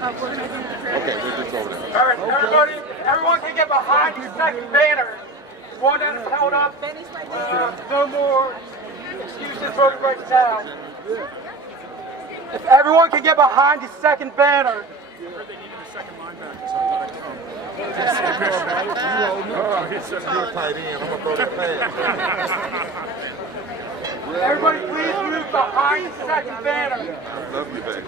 Okay, we're just over there. All right, everybody, everyone can get behind the second banner. One that is held up. No more excuses voting right now. If everyone can get behind the second banner. Oh, he's such a good tight end. I'm going to throw that pass. Everybody please move behind the second banner. I love you, baby.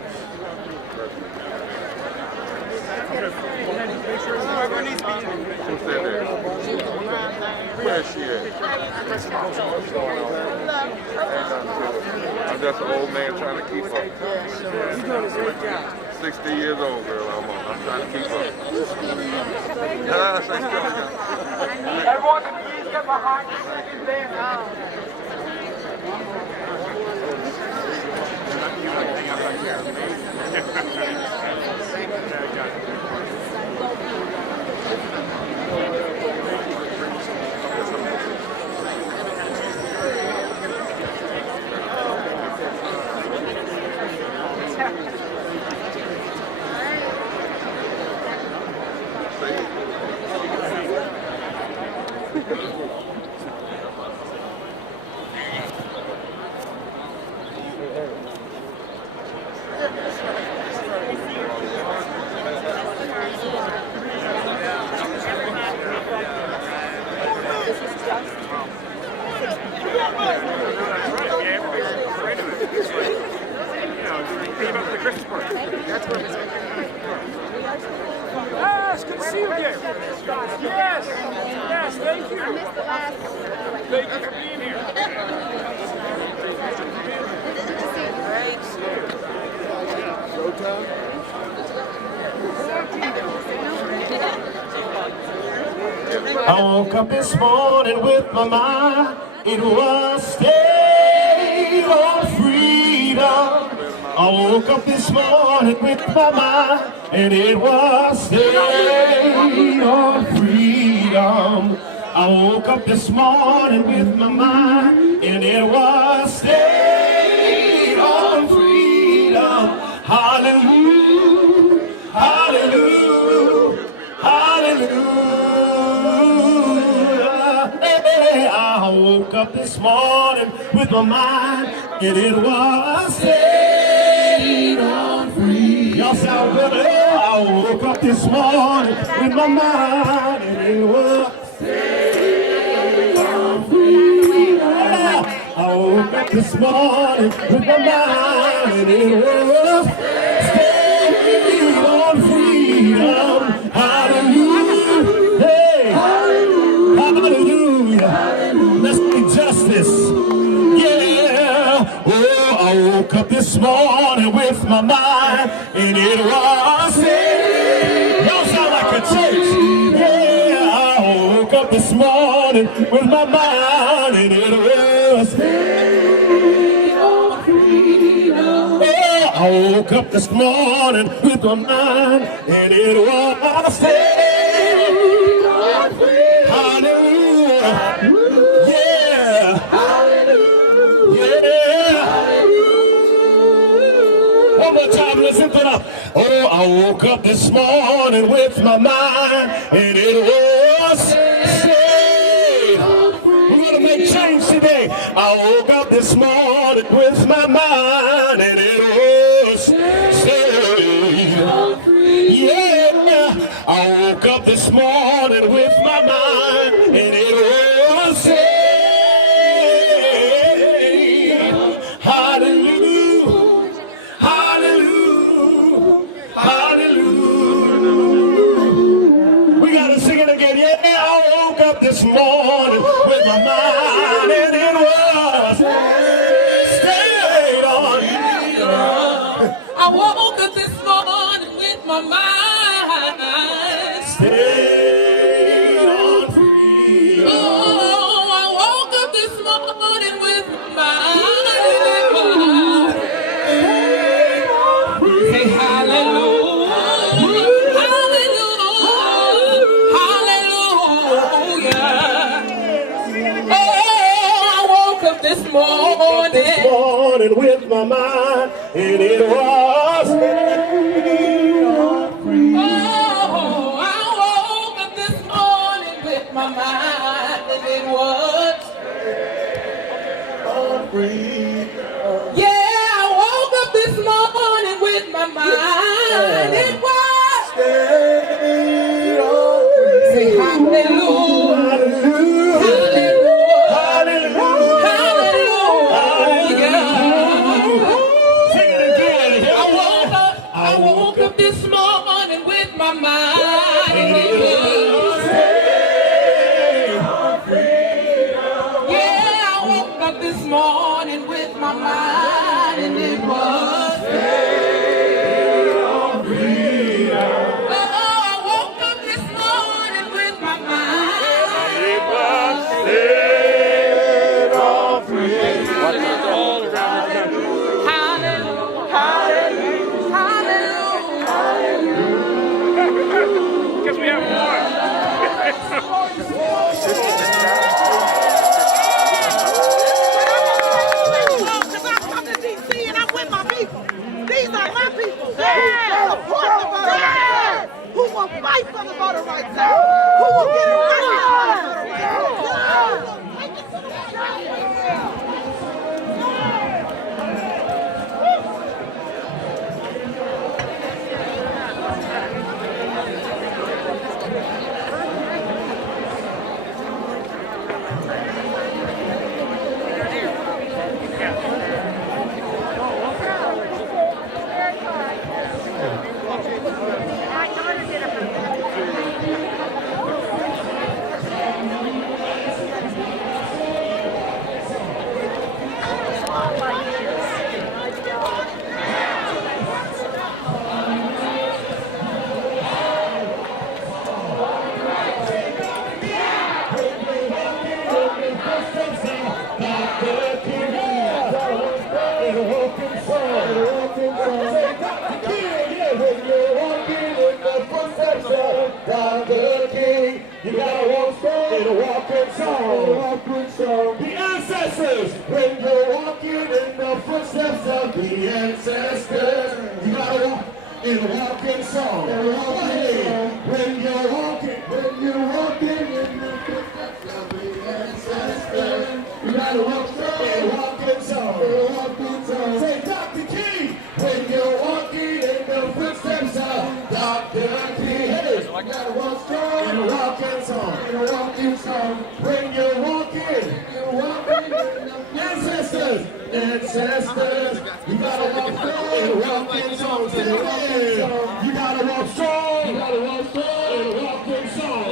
Whoever needs to be. Who's that there? Where is she at? What's going on? I'm just an old man trying to keep up. You're doing a great job. 60 years old, girl. I'm trying to keep up. Everyone can please get behind the second banner. Yes, good to see you again. Yes, yes, thank you. Thank you for being here. I woke up this morning with my mind, it was stay on freedom. I woke up this morning with my mind, and it was stay on freedom. I woke up this morning with my mind, and it was stay on freedom. Hallelujah, hallelujah, hallelujah. Hey, I woke up this morning with my mind, and it was stay on freedom. Y'all sound good. I woke up this morning with my mind, and it was stay on freedom. I woke up this morning with my mind, and it was stay on freedom. Hallelujah. Hey, hallelujah. Let's do justice. Yeah. Oh, I woke up this morning with my mind, and it was stay. Y'all sound like a church. Yeah, I woke up this morning with my mind, and it was stay on freedom. Yeah, I woke up this morning with my mind, and it was stay on freedom. Hallelujah. Yeah. Hallelujah. Yeah. One more time, listen to that. Oh, I woke up this morning with my mind, and it was stayed. We're gonna make change today. I woke up this morning with my mind, and it was stayed. Yeah, I woke up this morning with my mind, and it was stayed. Hallelujah, hallelujah, hallelujah. We gotta sing it again. Yeah, I woke up this morning with my mind, and it was stayed on. I woke up this morning with my mind stayed on free. Oh, I woke up this morning with my mind. Say hallelujah, hallelujah, hallelujah. Oh, I woke up this morning With my mind, and it was stayed on my mind. It was Stay on free. say hallelujah, hallelujah, Hallelujah. hallelujah. Sing it again. I woke up this morning with my mind. And it was yeah, I woke up this morning with my mind, and it was oh, I woke up this morning with my mind. It was set on free. Hallelujah, hallelujah, hallelujah. Because we have more. Because I come to DC and I'm with my people. These are my people. Who support the voter rights. Who will fight for the voter rights. Who will get arrested for the voter rights. Who will take it to the You gotta walk strong and walk in song. The ancestors, when you're walking in the footsteps of the ancestors, you gotta walk and walk in song. When you're walking in the footsteps of the ancestors, you gotta walk strong and walk in song. Say, Dr. King, when you're walking in the footsteps of Dr. King, hey, you gotta walk strong and walk in song. When you're walking in the ancestors, you gotta walk strong and walk in song. You gotta walk strong and walk in song.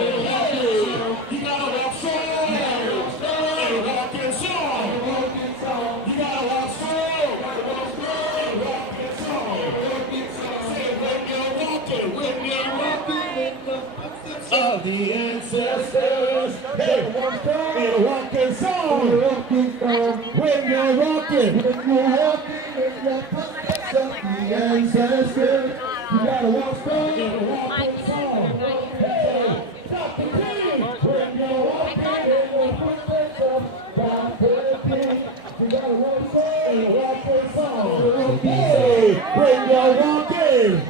You gotta walk strong and walk in song. You gotta walk strong and walk in song. Say when you're walking in the footsteps of the ancestors, hey, and walk in song. When you're walking in the footsteps of the ancestors, you gotta walk strong and walk in song. Hey, Dr. King, when you're walking in the footsteps of Dr. King, you gotta walk strong and walk in song. Hey, when you're walking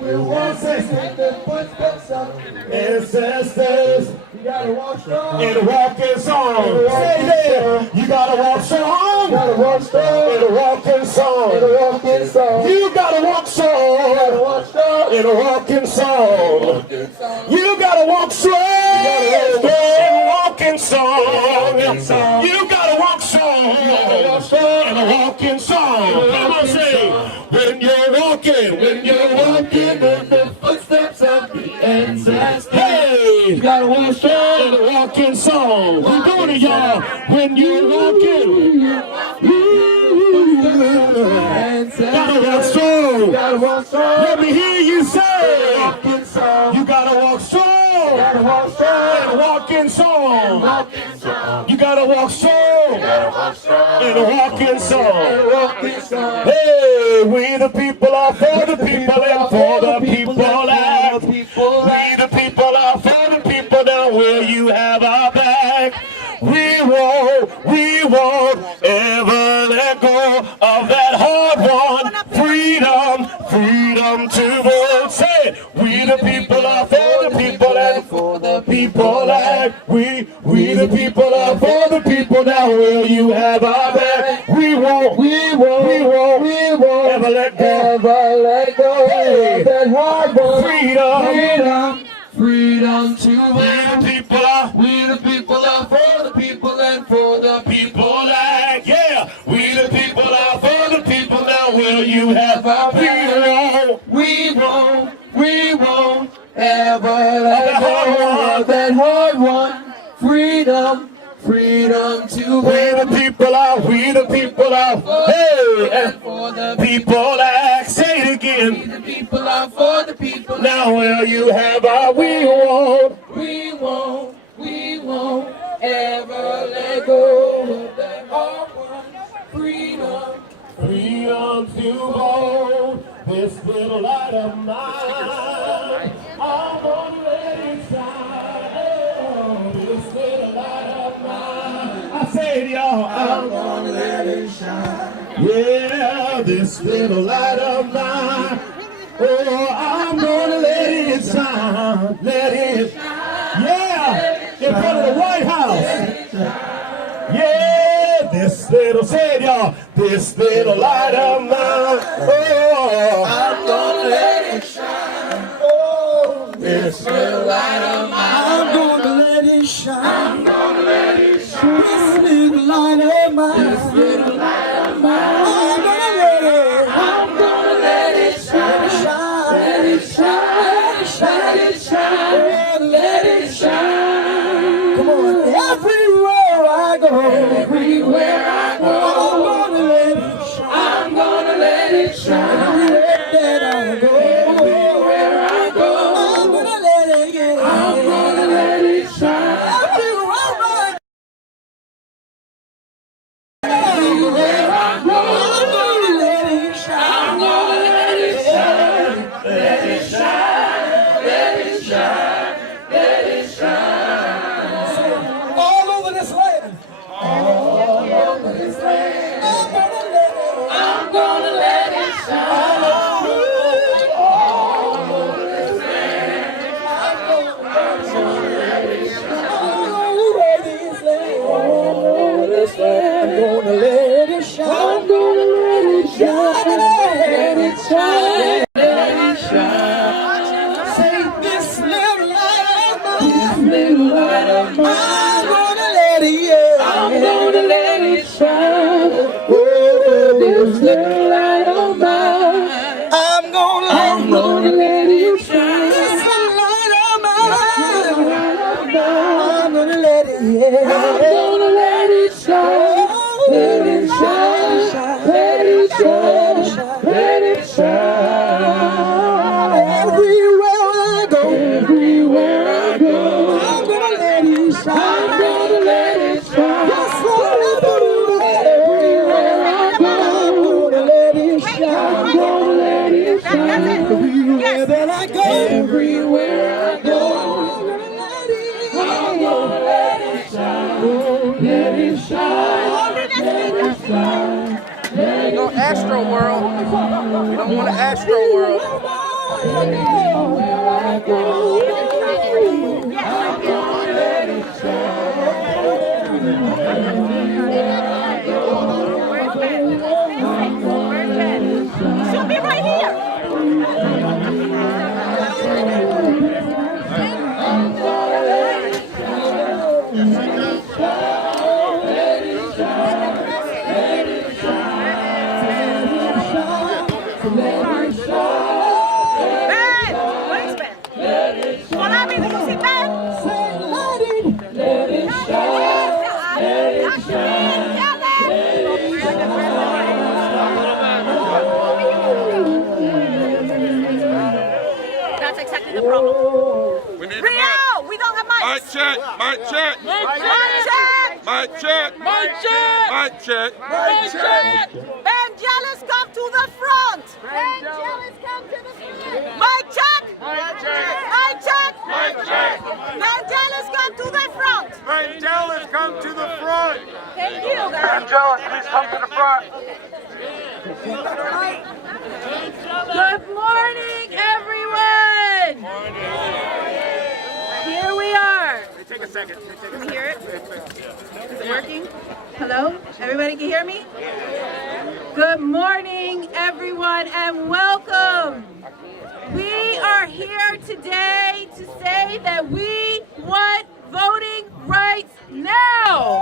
in the footsteps of ancestors, you gotta walk strong and walk in song. Say there, you gotta walk strong and walk in song. You gotta walk strong and walk in song. You gotta walk strong and walk in song. You gotta walk strong and walk in song. Come on, say, when you're walking in the footsteps of the ancestors. Hey, you gotta walk strong and walk in song. We're doing it, y'all. When you're walking, gotta walk strong. Let me hear you say, you gotta walk strong and walk in song. You gotta walk strong and walk in song. Hey, we the people are for the people and for the people out. We the people are for the people down where you have our back. We won't ever let go of that hard-won freedom to vote. Say it. We the people are for the people and for the people and we the people are for the people down where you have our back. We won't ever let go. Hey, that hard one. Freedom. Freedom. Freedom to We the people are. We the people are for the people and for the People like, yeah. We the people are for the people. Now will you have our freedom? We won't ever let go of that hard one. Freedom, freedom to We the people are. We the people are. Hey, and for the people like. Say it again. the people are for the people. Now will you have our we won't. We won't ever let go of that hard one. Freedom. Freedom to hold this little light of mine. I'm gonna let it shine. Oh, this little light of mine. I say it, y'all. I'm gonna let it shine. Yeah, this little light of mine. Oh, I'm gonna let it shine. Let it shine. Yeah, in front of the White House. Yeah, this little, say it, y'all. This little light of mine. Oh, I'm gonna let it shine. Oh, this little light of mine. I'm gonna let it shine. I'm gonna let it shine. This little light of mine. This little light of mine. I'm gonna let it. I'm gonna let it shine. Let it shine. Let it shine. Let it shine. Come on, everywhere I go. Everywhere I go. I'm gonna let it shine. I'm gonna let it shine. Everywhere that I go. Everywhere I go. I'm gonna let it. Yeah. I'm gonna let it shine. Everywhere I go. Everywhere I go. I'm gonna let it shine. I'm gonna let it shine. Let it shine. Let it shine. Let it shine. All over this land. All over this land. I'm gonna let it shine. All over this land. I'm gonna let it shine. All over this land. All over this land. I'm gonna let it shine. I'm gonna let it shine. Let it shine. Let it shine. Say this little light of mine. This little light of mine. I'm gonna let it, yeah. I'm gonna let it shine. Oh, this little light of mine. I'm gonna let it shine. This little light of mine. I'm gonna let it, yeah. I'm gonna let it shine. Let it shine. Let it shine. Let it shine. Everywhere I go. Everywhere I go. I'm gonna let it shine. I'm gonna let it shine. Yes, Lord, everywhere I go. I'm gonna let it shine. I'm gonna let it shine. Everywhere that I go. Everywhere I go. I'm gonna let it shine. Let it shine. Let it shine. You know, Astro World. We don't want an Astro World. Everywhere I go. I'm gonna let it She'll be right here. Ben, where's Ben? What I mean, did you see Ben? Let it That's exactly the problem. We need Rio, we don't have mics. mic check. Mic check. Mic check. Mic check. Mic check. Mic check. Mic check. Ben Jealous, come to the front. Ben Jealous, come to the front. Mic check. Mic check. Mic check. Mic check. Ben Jealous, come to the front. Ben Jealous, come to the front. Thank you, guys. Jealous, please come to the front. Good morning, everyone. Here we are. Take a second. Can we hear it? Is it working? Hello? Everybody can hear me? Good morning, everyone, and welcome. We today to say that we want voting rights now.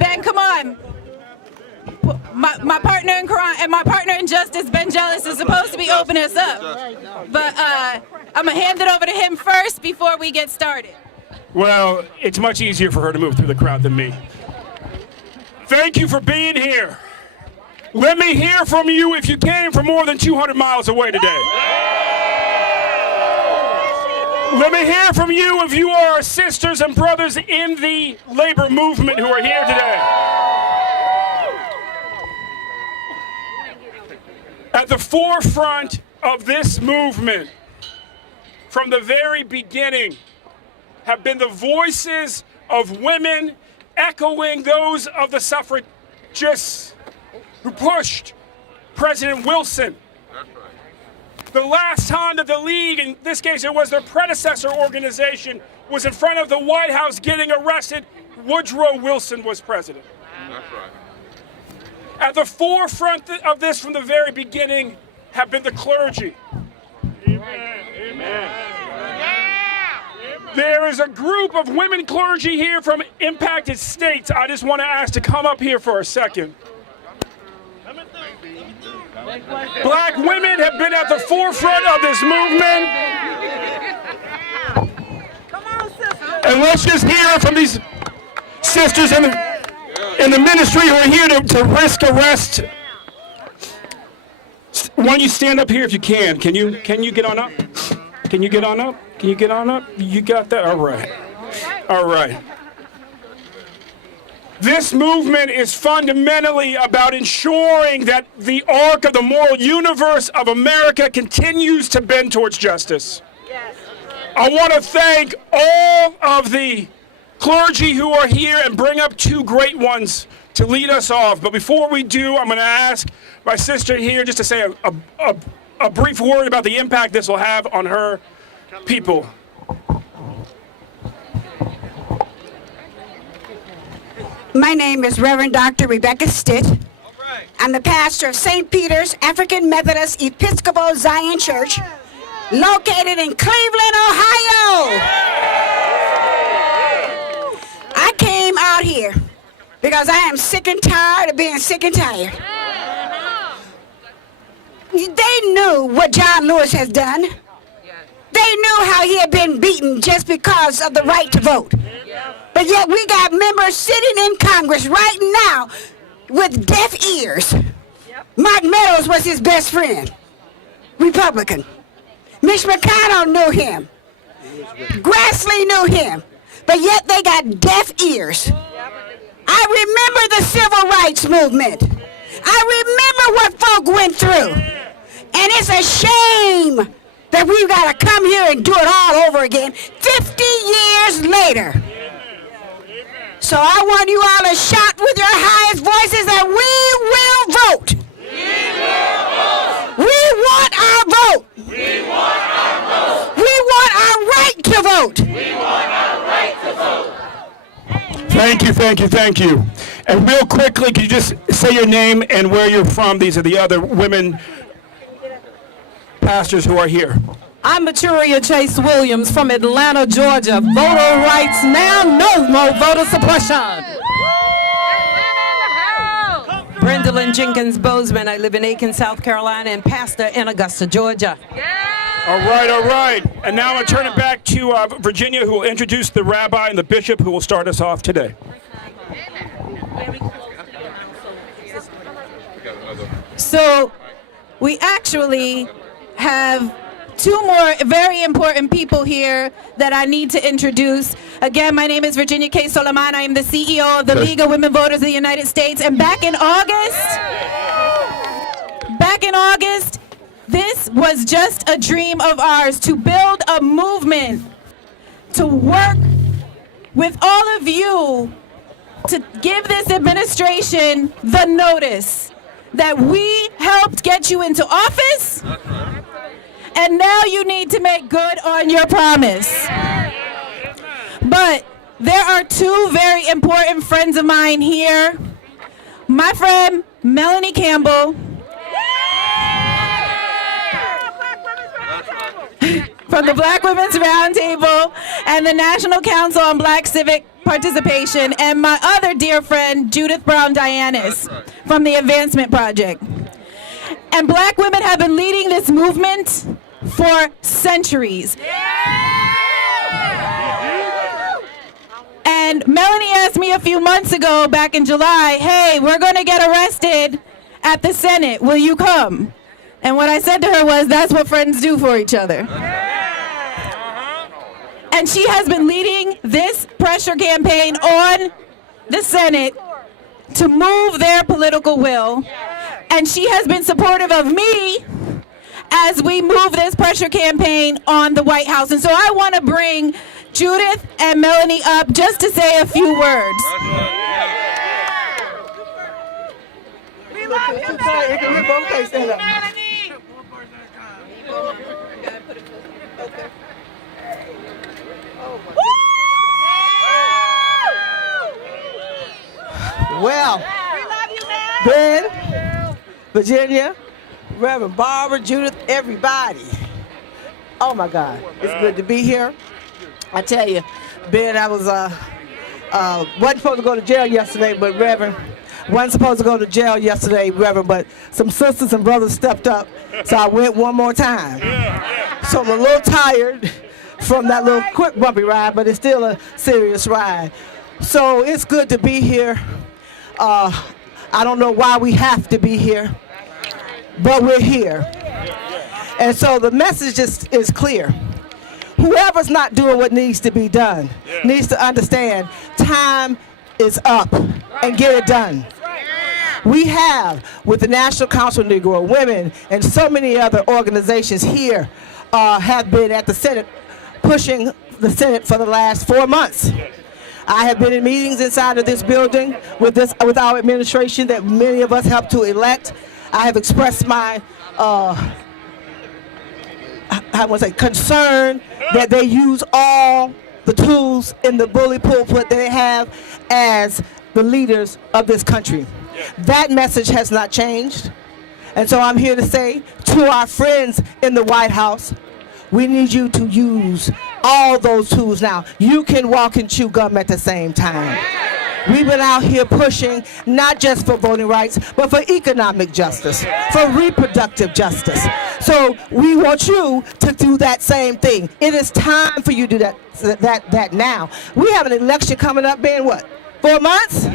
Ben, come on. My partner in crime and my partner in justice, Ben Jealous, is supposed to be opening us up. But I'm going to hand it over to him first before we get started. Well, it's much easier for her to move through the crowd than me. Thank you for being here. Let me hear from you if you came from more than 200 miles away today. Let me hear from you if you are sisters and brothers in the labor movement who are here today. At the forefront of this movement, from the very beginning, have been the voices of women echoing those of the suffragists who pushed President Wilson. The last time that the League, in this case it was their predecessor organization, was in front of the White House getting arrested, Woodrow Wilson was president. That's right. At the forefront of this from the very beginning have been the clergy. Amen. Amen. There is a group of women clergy here from impacted states. I just want to ask to come up here for a second. Black women have been at the forefront of this movement. And let's just hear from these sisters in the ministry who are here to risk arrest. Why don't you stand up here if you can? Can you get on up? Can you get on up? Can you get on up? You got that? All right. All right. This movement is fundamentally about ensuring that the arc of the moral universe of America continues to bend towards justice. Yes. I want to thank all of the clergy who are here and bring up two great ones to lead us off. But before we do, I'm going to ask my sister here just to say a brief word about the impact this will have on her people. My name is Reverend Dr. Rebecca Stitt. I'm the pastor of St. Peter's African Methodist Episcopal Zion Church, located in Cleveland, Ohio. I came out here because I am sick and tired of being sick and tired. They knew what John Lewis has done. They knew how he had been beaten just because of the right to vote. But yet we got members sitting in Congress right now with deaf ears. Mark Meadows was his best friend, Republican. Mitch McConnell knew him. Grassley knew him. But yet they got deaf ears. I remember the civil rights movement. I remember what folk went through. And it's a shame that we've got to come here and do it all over again 50 years later. So I want you all to shout with your highest voices that we will vote. We want our vote. We want our vote. We want our right to vote. We want our right to vote. Thank you, thank you, thank you. And real quickly, could you just say your name and where you're from? These are the other women pastors who are here. I'm Maturia Chase Williams from Atlanta, Georgia. Voter rights now, no more voter suppression. Brendolyn Jenkins Bozeman. I live in Aiken, South Carolina, and pastor in Augusta, Georgia. All right, all right. And now I'm going to turn it back to Virginia, who will introduce the rabbi and the bishop who will start us off today. So we actually have two more very important people here that I need to introduce. Again, my name is Virginia K. Solomon. I am the CEO of the League of Women Voters of the United States. And back in August, this was just a dream of ours to build a movement, to work with all of you to give this administration the notice that we helped get you into office. And now you need to make good on your promise. But there are two very important friends of mine here. My friend, Melanie Campbell. from the Black Women's Roundtable and the National Council on Black Civic Participation, and my other dear friend, Judith Brown Dianis, from the Advancement Project. And Black women have been leading this movement for centuries. And Melanie asked me a few months ago, back in July, hey, we're going to get arrested at the Senate. Will you come? And what I said to her was, that's what friends do for each other. And she has been leading this pressure campaign on the Senate to move their political will. And she has been supportive of me as we move this pressure campaign on the White House. And so I want to bring Judith and Melanie up just to say a few words. We love you, Melanie. Well, Ben, Virginia, Reverend Barber, Judith, everybody. Oh my God, it's good to be here. I tell you, Ben, I was wasn't supposed to go to jail yesterday, but Reverend, wasn't supposed to go to jail yesterday, Reverend, but some sisters and brothers stepped up, so I went one more time. So I'm a little tired from that little quick bumpy ride, but it's still a serious ride. So it's good to be here. I don't know why we have to be here, but we're here. And so the message is clear. Whoever's not doing what needs to be done needs to understand time is up and get it done. We have, with the National Council of Negro Women and so many other organizations here, have been at the Senate, pushing the Senate for the last 4 months. I have been in meetings inside of this building with our administration that many of us helped to elect. I have expressed my concern that they use all the tools in the bully pulpit that they have as the leaders of this country. That message has not changed. And so I'm here to say to our friends in the White House, we need you to use all those tools now. You can walk and chew gum at the same time. We've been out here pushing not just for voting rights, but for economic justice, for reproductive justice. So we want you to do that same thing. It is time for you to do that now. We have an election coming up in what, 4 months?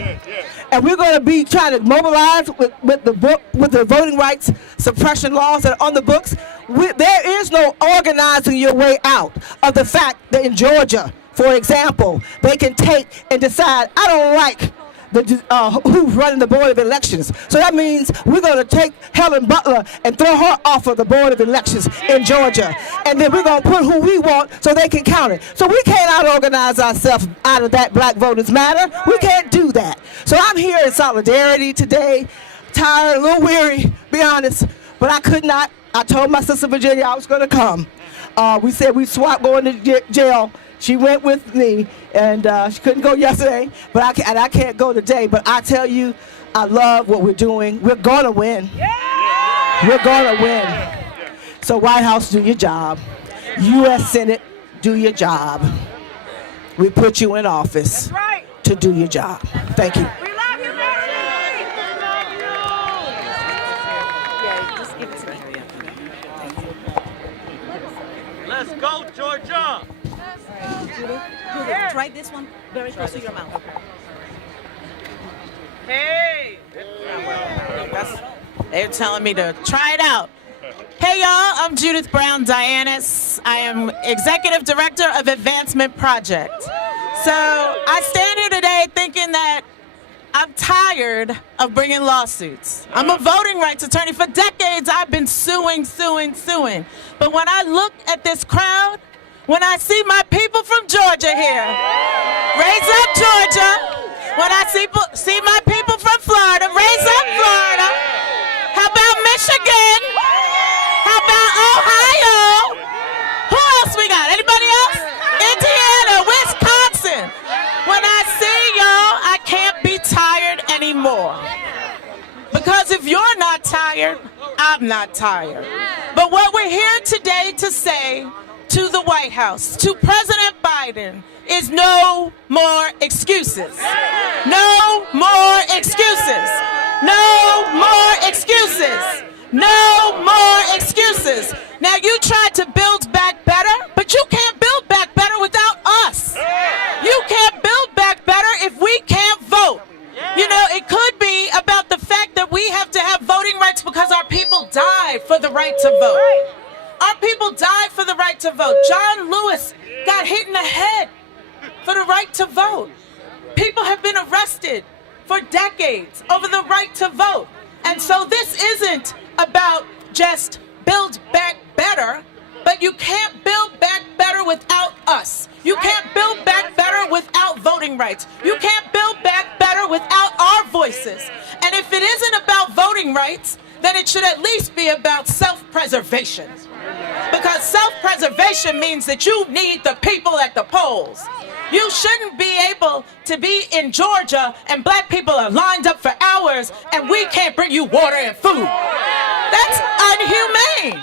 And we're going to be trying to mobilize with the voting rights suppression laws that are on the books. There is no organizing your way out of the fact that in Georgia, for example, they can take and decide, I don't like who's running the Board of Elections. So that means we're going to take Helen Butler and throw her off of the Board of Elections in Georgia. And then we're going to put who we want so they can count it. So we can't out-organize ourselves out of that Black Voters Matter. We can't do that. So I'm here in solidarity today, tired, a little weary, be honest, but I could not. I told my sister Virginia I was going to come. We said we swapped going to jail. She went with me, and she couldn't go yesterday, but I can't go today. But I tell you, I love what we're doing. We're going to win. We're going to win. So White House, do your job. U.S. Senate, do your job. We put you in office to do your job. Thank you. We love you, Melanie. Let's go, Georgia. Judith, try this one very close to your mouth. Hey! They're telling me to try it out. Hey y'all, I'm Judith Brown Dianis. I am Executive Director of Advancement Project. So I stand here today thinking that I'm tired of bringing lawsuits. I'm a voting rights attorney. For decades I've been suing. But when I look at this crowd, when I see my people from Georgia here, raise up Georgia. When I see my people from Florida, raise up Florida. How about Michigan? How about Ohio? Who else we got? Anybody else? Indiana, Wisconsin. When I see y'all, I can't be tired anymore. Because if you're not tired, I'm not tired. But what we're here today to say to the White House, to President Biden, is no more excuses. No more excuses. No more excuses. No more excuses. Now, you tried to build back better, but you can't build back better without us. You can't build back better if we can't vote. You know, it could be about the fact that we have to have voting rights because our people died for the right to vote. Our people died for the right to vote. John Lewis got hit in the head for the right to vote. People have been arrested for decades over the right to vote. And so this isn't about just build back better, but you can't build back better without us. You can't build back better without voting rights. You can't build back better without our voices. And if it isn't about voting rights, then it should at least be about self-preservation. Because self-preservation means that you need the people at the polls. You shouldn't be able to be in Georgia and black people are lined up for hours and we can't bring you water and food. That's inhumane.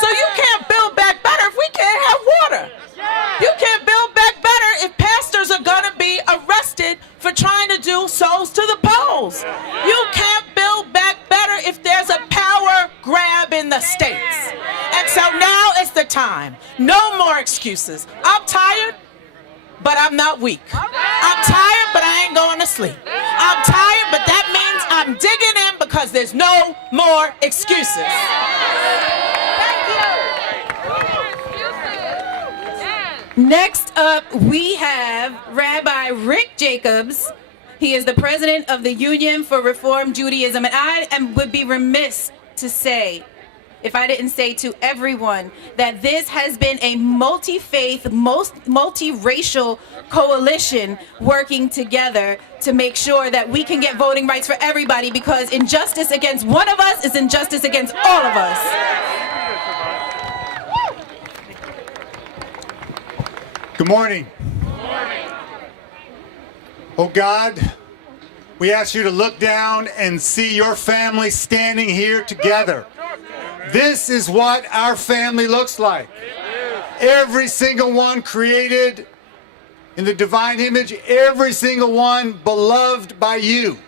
So you can't build back better if we can't have water. You can't build back better if pastors are going to be arrested for trying to do souls to the polls. You can't build back better if there's a power grab in the states. And so now is the time. No more excuses. I'm tired, but I'm not weak. I'm tired, but I ain't going to sleep. I'm tired, but that means I'm digging in because there's no more excuses. Next up, we have Rabbi Rick Jacobs. He is the president of the Union for Reform Judaism. And I would be remiss to say, if I didn't say to everyone, that this has been a multi-faith, multi-racial coalition working together to make sure that we can get voting rights for everybody, because injustice against one of us is injustice against all of us. Good morning. Oh God, we ask you to look down and see your family standing here together. This is what our family looks like. Every single one created in the divine image, every single one beloved by you.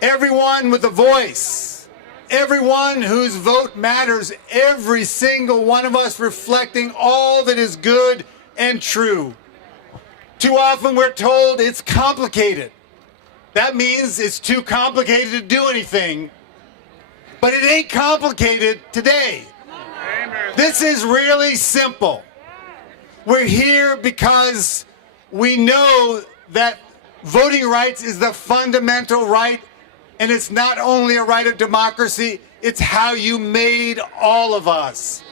Everyone with a voice, everyone whose vote matters, every single one of us reflecting all that is good and true. Too often we're told it's complicated. That means it's too complicated to do anything. But it ain't complicated today. This is really simple. We're here because we know that voting rights is the fundamental right, and it's not only a right of democracy, it's how you made all of us.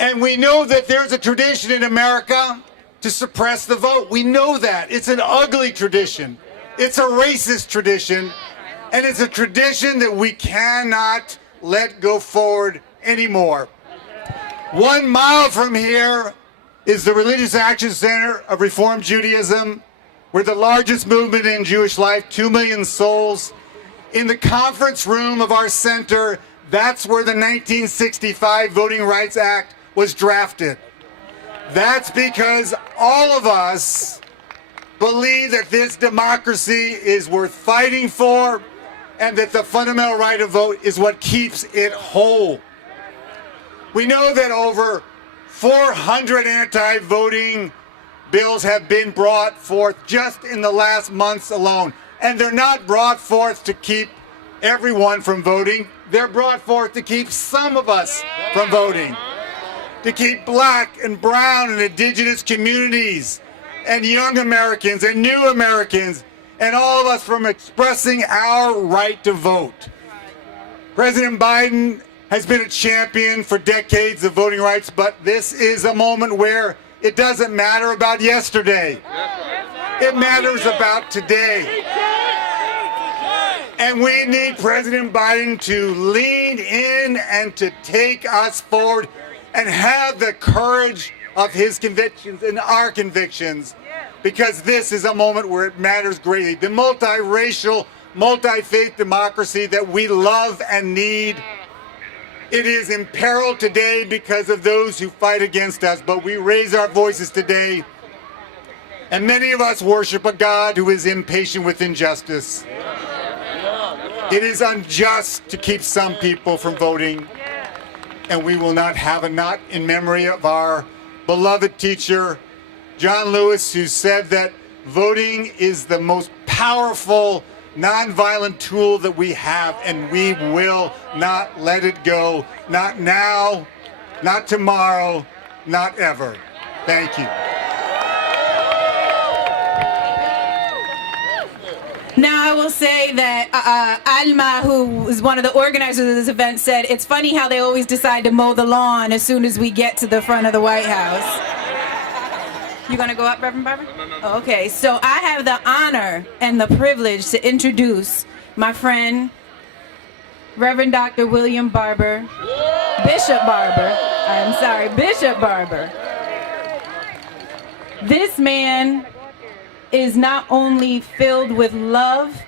And we know that there's a tradition in America to suppress the vote. We know that. It's an ugly tradition. It's a racist tradition. And it's a tradition that we cannot let go forward anymore. 1 mile from here is the Religious Action Center of Reform Judaism. We're the largest movement in Jewish life, 2 million souls. In the conference room of our center, that's where the 1965 Voting Rights Act was drafted. That's because all of us believe that this democracy is worth fighting for, and that the fundamental right to vote is what keeps it whole. We know that over 400 anti-voting bills have been brought forth just in the last months alone. And they're not brought forth to keep everyone from voting. They're brought forth to keep some of us from voting. To keep black and brown and indigenous communities and young Americans and new Americans and all of us from expressing our right to vote. President Biden has been a champion for decades of voting rights, but this is a moment where it doesn't matter about yesterday. It matters about today. And we need President Biden to lean in and to take us forward and have the courage of his convictions and our convictions, because this is a moment where it matters greatly. The multiracial, multi-faith democracy that we love and need It is imperiled today because of those who fight against us, but we raise our voices today, and many of us worship a God who is impatient with injustice. It is unjust to keep some people from voting, and we will not have a not in memory of our beloved teacher, John Lewis, who said that voting is the most powerful nonviolent tool that we have, and we will not let it go. Not now, not tomorrow, not ever. Thank you. Now I will say that Alma, who is one of the organizers of this event, said it's funny how they always decide to mow the lawn as soon as we get to the front of the White House. You gonna go up, Reverend Barber? No. Okay, so I have the honor and the privilege to introduce my friend, Reverend Dr. William Barber, Bishop Barber. Bishop Barber. This man is not only filled with love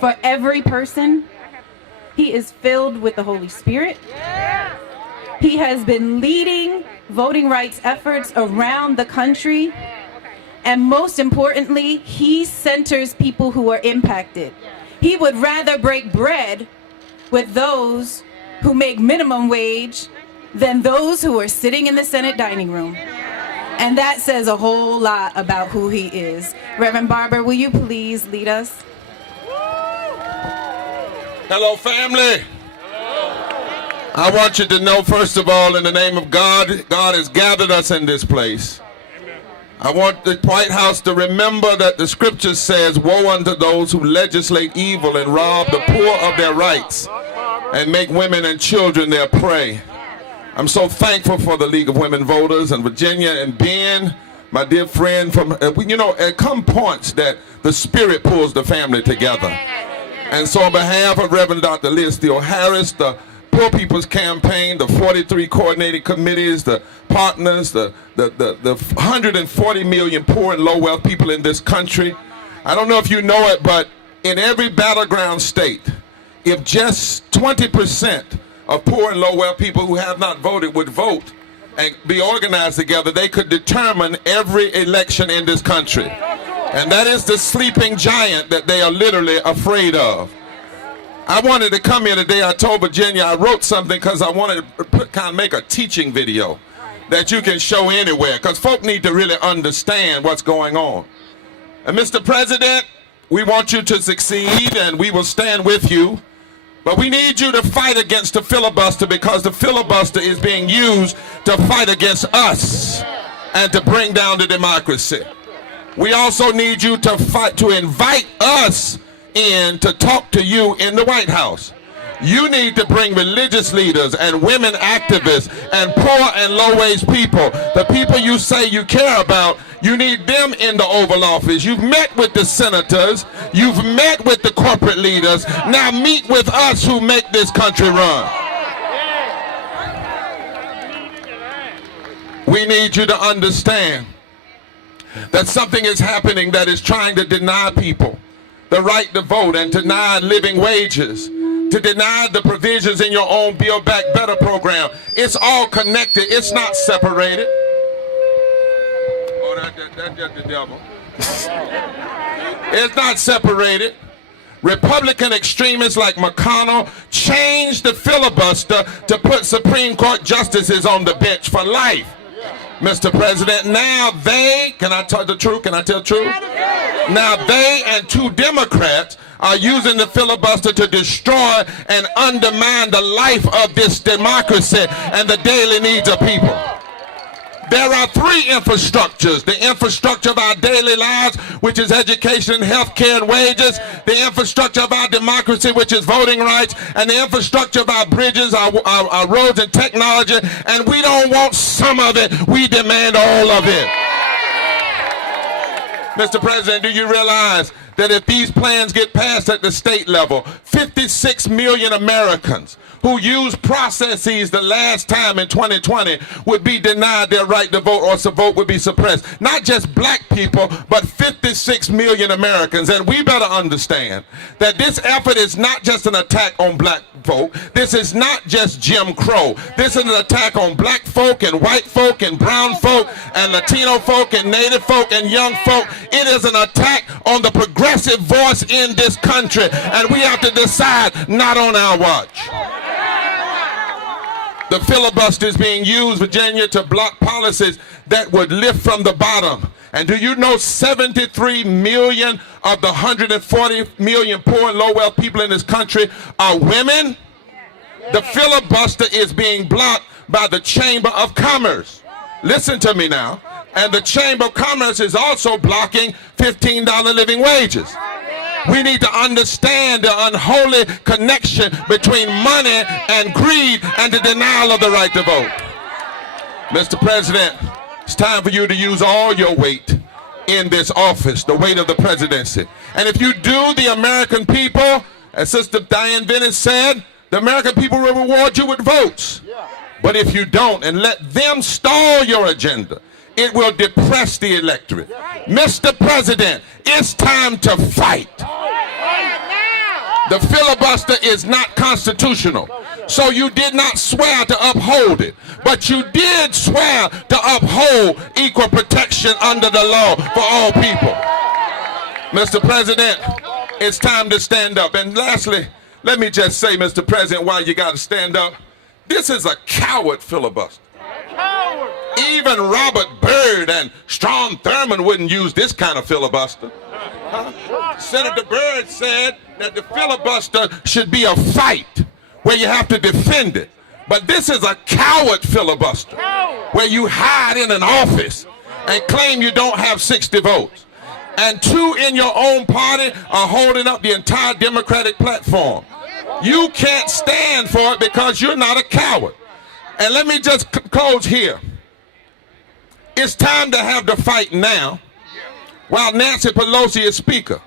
for every person, he is filled with the Holy Spirit. He has been leading voting rights efforts around the country, and most importantly, he centers people who are impacted. He would rather break bread with those who make minimum wage than those who are sitting in the Senate dining room. And that says a whole lot about who he is. Reverend Barber, will you please lead us? Hello, family. I want you to know, first of all, in the name of God, God has gathered us in this place. I want the White House to remember that the scripture says, woe unto those who legislate evil and rob the poor of their rights and make women and children their prey. I'm so thankful for the League of Women Voters and Virginia and Ben, my dear friend. From at come points that the Spirit pulls the family together. And so on behalf of Reverend Dr. Liz Steele Harris, the Poor People's Campaign, the 43 coordinating committees, the partners, the 140 million poor and low wealth people in this country. I don't know if you know it, but in every battleground state, if just 20% of poor and low wealth people who have not voted would vote and be organized together, they could determine every election in this country. And that is the sleeping giant that they are literally afraid of. I wanted to come here today. I told Virginia I wrote something because I wanted to kind of make a teaching video that you can show anywhere, because folk need to really understand what's going on. And Mr. President, we want you to succeed, and we will stand with you. But we need you to fight against the filibuster, because the filibuster is being used to fight against us and to bring down the democracy. We also need you to fight to invite us in to talk to you in the White House. You need to bring religious leaders and women activists and poor and low-wage people, the people you say you care about. You need them in the Oval Office. You've met with the senators. You've met with the corporate leaders. Now meet with us who make this country run. We need you to understand that something is happening that is trying to deny people the right to vote and deny living wages, to deny the provisions in your own Build Back Better program. It's all connected. It's not separated. Oh, that's just the devil. It's not separated. Republican extremists like McConnell changed the filibuster to put Supreme Court justices on the bench for life. Mr. President, now they, can I tell the truth? Can I tell the truth? Now they and two Democrats are using the filibuster to destroy and undermine the life of this democracy and the daily needs of people. There are three infrastructures: the infrastructure of our daily lives, which is education, health care, and wages; the infrastructure of our democracy, which is voting rights; and the infrastructure of our bridges, our roads, and technology. And we don't want some of it, we demand all of it. Mr. President, do you realize that if these plans get passed at the state level, 56 million Americans who used processes the last time in 2020 would be denied their right to vote, or vote would be suppressed. Not just black people, but 56 million Americans. And we better understand that this effort is not just an attack on black folk. This is not just Jim Crow. This is an attack on black folk and white folk and brown folk and Latino folk and native folk and young folk. It is an attack on the progressive voice in this country, and we have to decide not on our watch. The filibuster is being used, Virginia, to block policies that would lift from the bottom. And do you know 73 million of the 140 million poor and low-wealth people in this country are women? The filibuster is being blocked by the Chamber of Commerce. Listen to me now. And the Chamber of Commerce is also blocking $15 living wages. We need to understand the unholy connection between money and greed and the denial of the right to vote. Mr. President, it's time for you to use all your weight in this office, the weight of the presidency. And if you do, the American people, as Sister Diane Venice said, the American people will reward you with votes. But if you don't and let them stall your agenda, it will depress the electorate. Mr. President, it's time to fight. The filibuster is not constitutional, so you did not swear to uphold it, but you did swear to uphold equal protection under the law for all people. Mr. President, it's time to stand up. And lastly, let me just say, Mr. President, why you got to stand up. This is a coward filibuster. Even Robert Byrd and Strom Thurmond wouldn't use this kind of filibuster. Senator Byrd said that the filibuster should be a fight where you have to defend it. But this is a coward filibuster where you hide in an office and claim you don't have 60 votes. And two in your own party are holding up the entire Democratic platform. You can't stand for it because you're not a coward. And let me just close here. It's time to have the fight now while Nancy Pelosi is Speaker.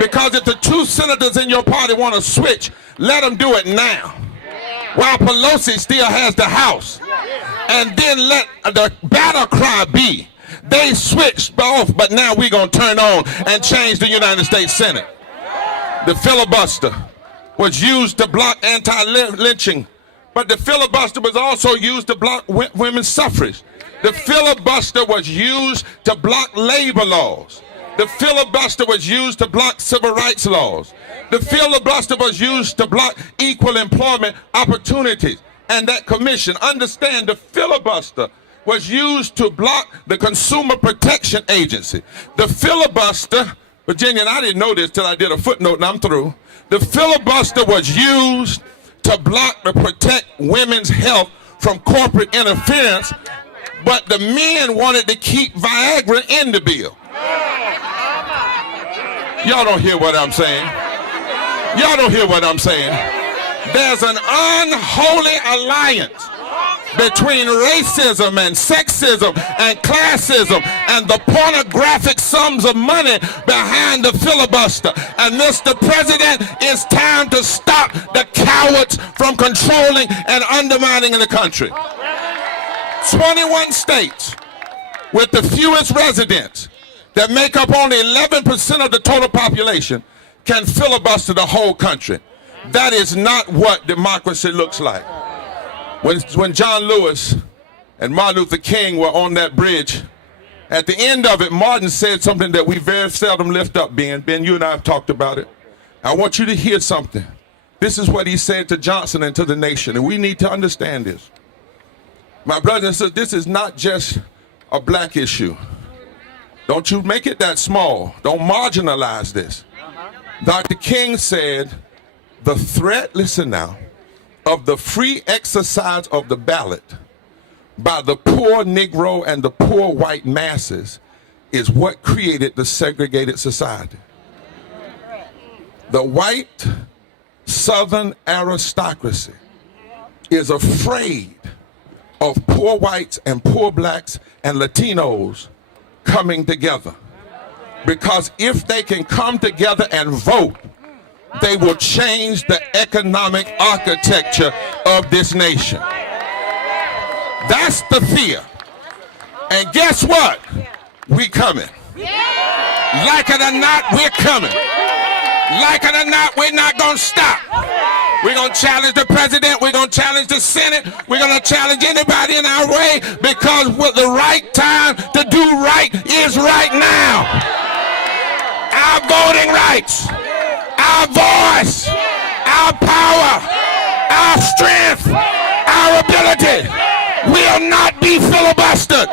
Because if the two senators in your party want to switch, let them do it now while Pelosi still has the House. And then let the battle cry be, they switched off, but now we're going to turn on and change the United States Senate. The filibuster was used to block anti-lynching, but the filibuster was also used to block women's suffrage. The filibuster was used to block labor laws. The filibuster was used to block civil rights laws. The filibuster was used to block equal employment opportunities. And that commission, understand, the filibuster was used to block the Consumer Protection Agency. The filibuster, Virginia, and I didn't know this till I did a footnote and I'm through. The filibuster was used to block to protect women's health from corporate interference, but the men wanted to keep Viagra in the bill. Y'all don't hear what I'm saying. Y'all don't hear what I'm saying. There's an unholy alliance between racism and sexism and classism and the pornographic sums of money behind the filibuster. And Mr. President, it's time to stop the cowards from controlling and undermining the country. 21 states with the fewest residents that make up only 11% of the total population can filibuster the whole country. That is not what democracy looks like. When John Lewis and Martin Luther King were on that bridge, at the end of it, Martin said something that we very seldom lift up, Ben. Ben, you and I have talked about it. I want you to hear something. This is what he said to Johnson and to the nation, and we need to understand this. My brothers and sisters, this is not just a black issue. Don't you make it that small. Don't marginalize this. Dr. King said, the threat, listen now, of the free exercise of the ballot by the poor Negro and the poor white masses is what created the segregated society. The white Southern aristocracy is afraid of poor whites and poor blacks and Latinos coming together. Because if they can come together and vote, they will change the economic architecture of this nation. That's the fear. And guess what? We coming. Like it or not, we're coming. Like it or not, we're not going to stop. We're going to challenge the president. We're going to challenge the Senate. We're going to challenge anybody in our way, because the right time to do right is right now. Our voting rights, our voice, our power, our strength, our ability will not be filibustered.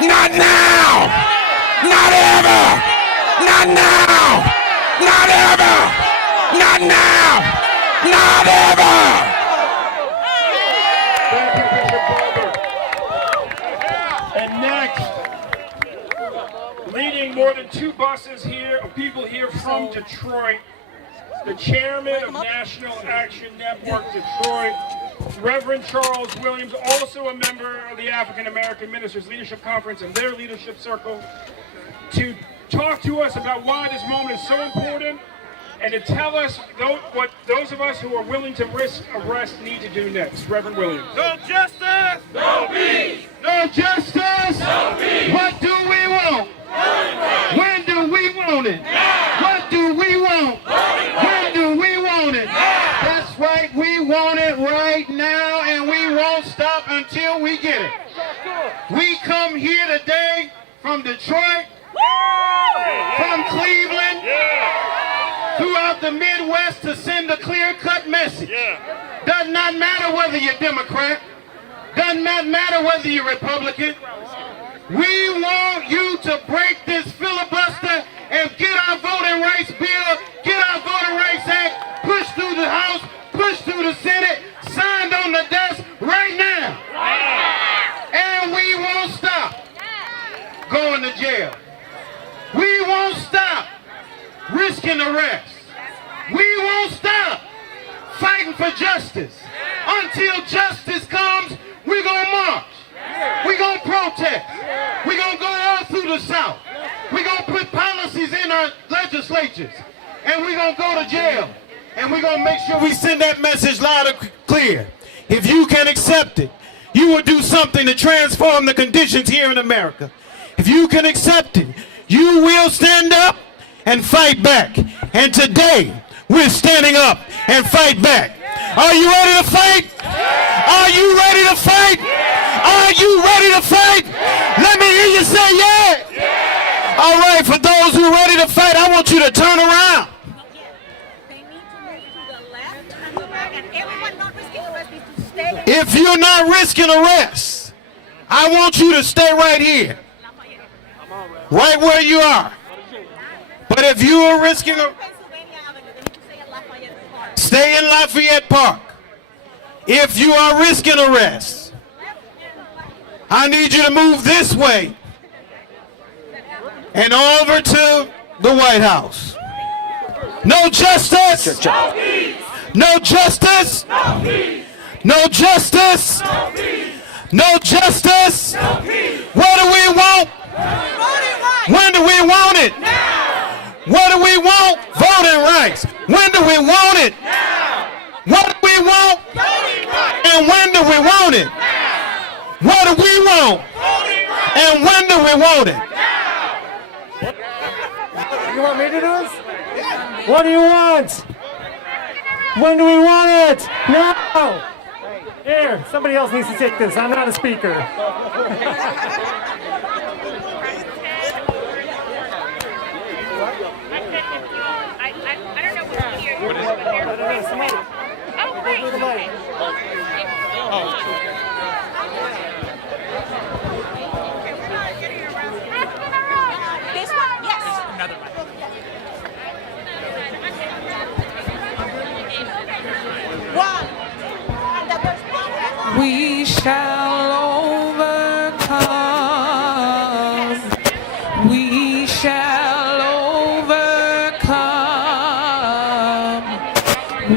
Not now. Not ever. Not now. Not ever. Not now. Not ever. Thank you, Bishop Barber. And next, leading more than 2 buses here of people here from Detroit, the chairman of National Action Network Detroit, Reverend Charles Williams, also a member of the African American Ministers Leadership Conference and their leadership circle, to talk to us about why this moment is so important and to tell us what those of us who are willing to risk arrest need to do next. Reverend Williams. No justice, no peace. No justice, no peace. What do we want? When do we want it? What do we want? When do we want it? That's right, we want it right now, and we won't stop until we get it. We come here today from Detroit, from Cleveland, throughout the Midwest to send a clear-cut message. Does not matter whether you're Democrat, does not matter whether you're Republican. We want you to break this filibuster and get our voting rights bill, get our voting rights act pushed through the House, pushed through the Senate, signed on the desk right now. And we won't stop going to jail. We won't stop risking arrest. We won't stop fighting for justice. Until justice comes, we're going to march. We're going to protest. We're going to go all through the South. We're going to put policies in our legislatures. And we're going to go to jail. And we're going to make sure we send that message loud and clear. If you can accept it, you will do something to transform the conditions here in America. If you can accept it, you will stand up and fight back. And today, we're standing up and fight back. Are you ready to fight? Are you ready to fight? Are you ready to fight? Let me hear you say yeah. All right, for those who are ready to fight, I want you to turn around. If you're not risking arrest, I want you to stay right here. Right where you are. But if you are risking stay in Lafayette Park. If you are risking arrest, I need you to move this way and over to the White House. No justice. No justice. No justice. No justice. What do we want? When do we want it? What do we want? Voting rights. When do we want it? What do we want? And when do we want it? What do we want? And when do we want it? You want me to do this? What do you want? When do we want it? No! Here, somebody else needs to take this. I'm not a speaker. We shall overcome. We shall overcome.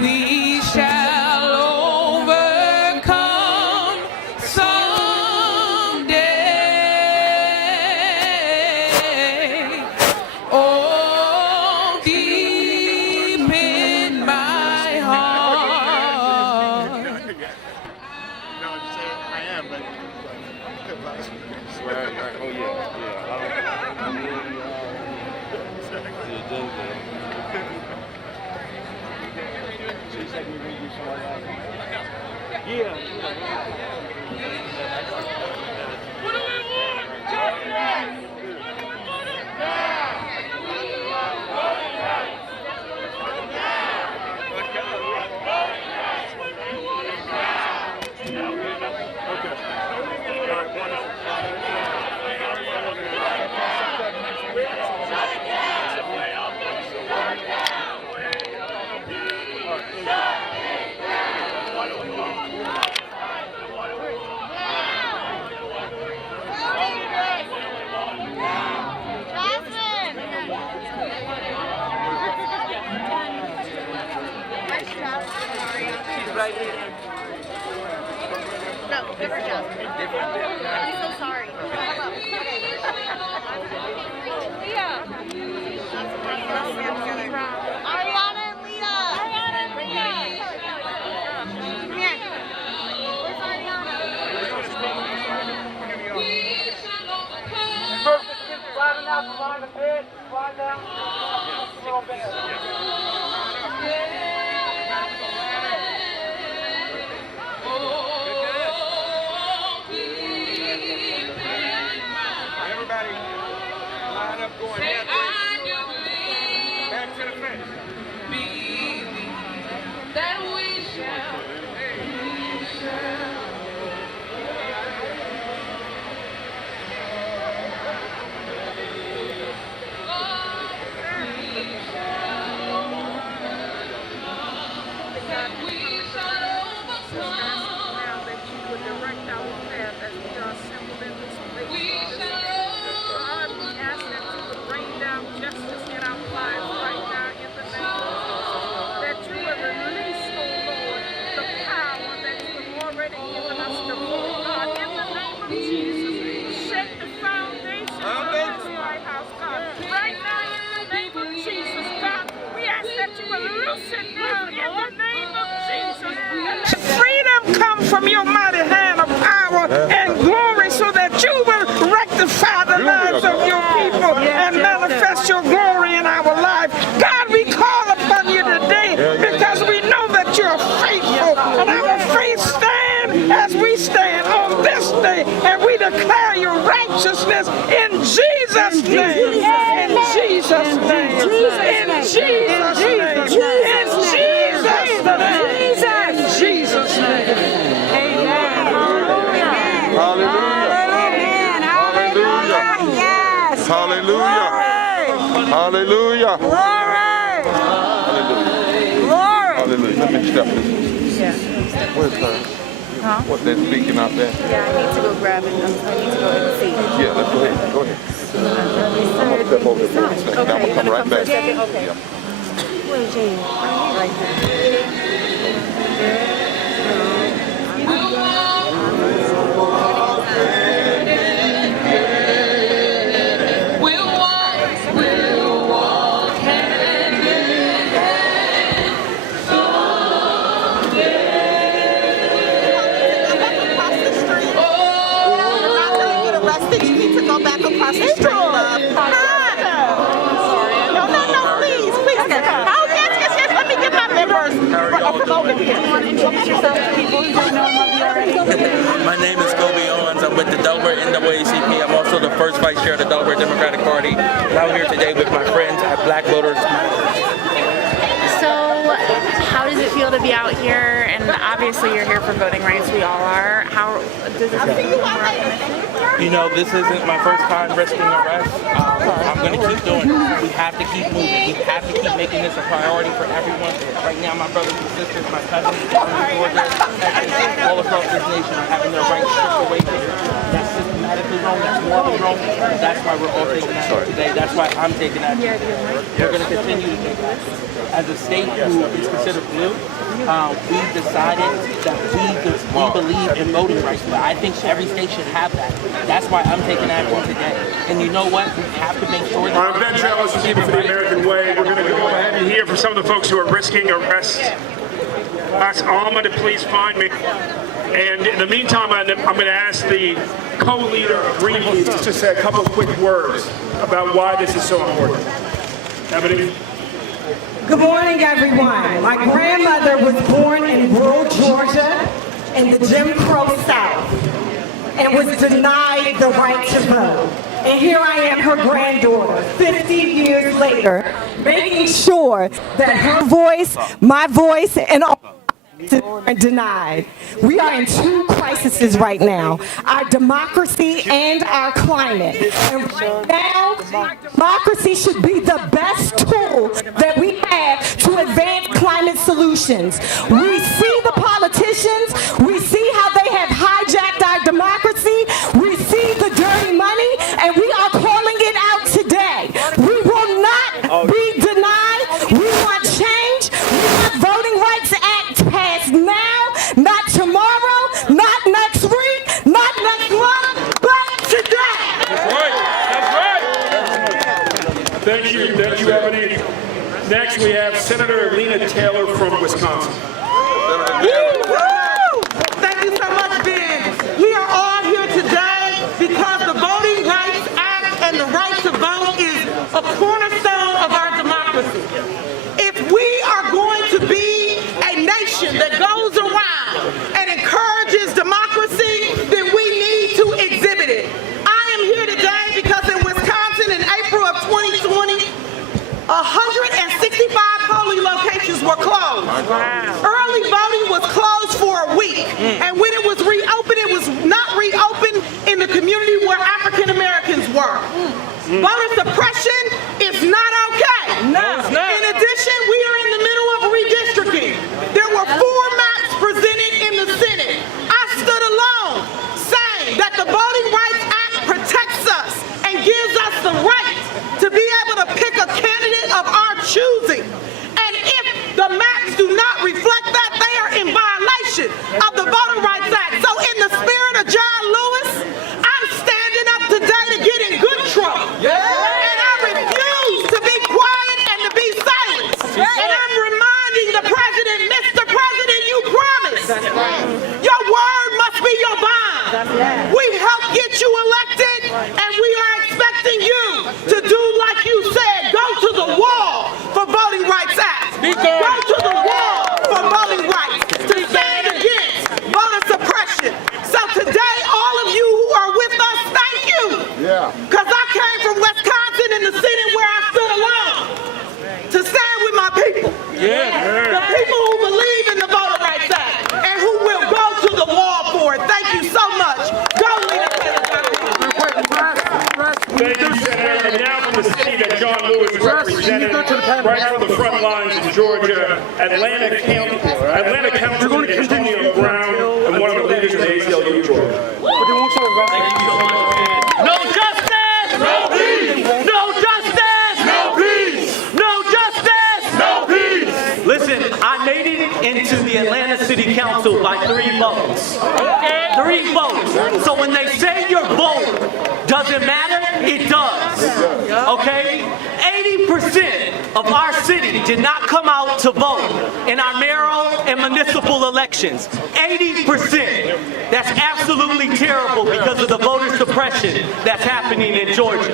We shall overcome someday. Oh, Right here. No, different job. I'm so sorry. Leah. Ariana and Leah. Ariana and Leah. Come here. Where's Ariana? First, just keep sliding out the line of bed. Slide down. A little bit. Everybody line up going halfway. Back to the fence. That we shall. Freedom come from your mighty hand of power and glory so that you will rectify the lives of your people and manifest your glory in our life. God, we call upon you today because we know that you're faithful and our faith stand as we stand on this day and we declare your righteousness in Jesus' name. In Jesus' name. In Jesus' name. In Jesus' name. In Jesus' name. Amen. Hallelujah. Hallelujah. Yes. Hallelujah. Hallelujah. Hallelujah. Hallelujah. Let me step this. Yeah. Where's her? Huh? What they're speaking out there? Yeah, I need to go grab it. I need to go and see. Yeah, let's go ahead. Go ahead. I'm gonna step over there for a second. I'm gonna come right back. Okay. Yeah. Where's Jane? Right there. We'll walk hand in hand someday. Across the street. You're not going to get arrested. You need to go back across the street, love. No, please. Oh, yes. Let me get my members. Over here. Do you want to introduce yourself to people who don't know of you already? My name is Kobe Owens. I'm with the Delaware NAACP. I'm also the first vice chair of the Delaware Democratic Party. And I'm here today with my friends at Black Voters Matter. So, how does it feel to be out here? And obviously you're here for voting rights, we all are. How does this feel more optimistic? You know, this isn't my first time risking arrest. I'm going to keep doing it. We have to keep moving. We have to keep making this a priority for everyone. Right now, my brothers and sisters, my cousins, Georgia, Texas, all across this nation are having their rights stripped away from them. That's systematically wrong. That's morally wrong. And that's why we're all taking action today. That's why I'm taking action. We're going to continue to take action. As a state who is considered blue, we decided that we believe in voting rights. But I think every state should have that. That's why I'm taking action today. And you know what? We have to make sure that... Our event travels for people for the American way. We're going to go ahead and hear from some of the folks who are risking arrest. Ask Alma to please find me. And in the meantime, I'm going to ask the co-leader of Greenpeace to say a couple quick words about why this is so important. Ebony? Good morning, everyone. My grandmother was born in rural Georgia in the Jim Crow South and was denied the right to vote. And here I am, her granddaughter, 50 years later, making sure that her voice, my voice, and all are denied. We are in two crises right now, our democracy and our climate. And right now, our democracy should be the best tool that we have to advance climate solutions. We see the politicians, we see how they have hijacked our democracy, we see the dirty money, and we are calling it out today. We will not be denied. We want change. We want Voting Rights Act passed now, not tomorrow, not next week, not next month, but today. That's right. That's right. Thank you, Ebony. Next, we have Senator Lena Taylor from Wisconsin. Thank you so much, Ben. We are all here today because the Voting Rights Act and the right to vote is a cornerstone of our democracy. If we are going to be a nation that goes around and encourages democracy, then we need to exhibit it. I am here today because in Wisconsin in April of 2020, 165 polling locations were closed. Early voting was closed for a week. And when it was reopened, it was not reopened in the community where African Americans were. Voter suppression is not okay. No, it's not. In addition, we are in the middle of redistricting. There were 4 maps presented in the Senate. I stood alone saying that the Voting Rights Act protects us and gives us the right to be able to pick a candidate of our choosing. And if the maps do not reflect that, they are in violation of the Voting Rights Act. So in the spirit of John Lewis, I'm standing up today to get in good trouble. And I refuse to be quiet and to be silent. And I'm reminding the president, Mr. President, you promised. Your word must be your bond. We helped get you elected, and we are expecting you to do like you said, go to the wall for Voting Rights Act. Go to the wall for voting rights, to stand against voter suppression. So today, all of you who are with us, thank you. Because I came from Wisconsin in the Senate where I stood alone to stand with my people. The people who believe in the Voting Rights Act and who will go to the wall for it. Thank you so much. Go, Lena Taylor. Thank you, Senator. And now from the city that John Lewis represented, right from the front lines in Georgia, Atlanta Councilman Antonio Brown, and one of the leaders of the ACLU, Georgia. No justice! No peace! No justice! No peace! No justice! No peace! Listen, I made it into the Atlanta City Council by 3 votes. 3 votes. So when they say your vote doesn't matter, it does. Okay? 80% of our city did not come out to vote in our mayoral and municipal elections. 80%. That's absolutely terrible because of the voter suppression that's happening in Georgia.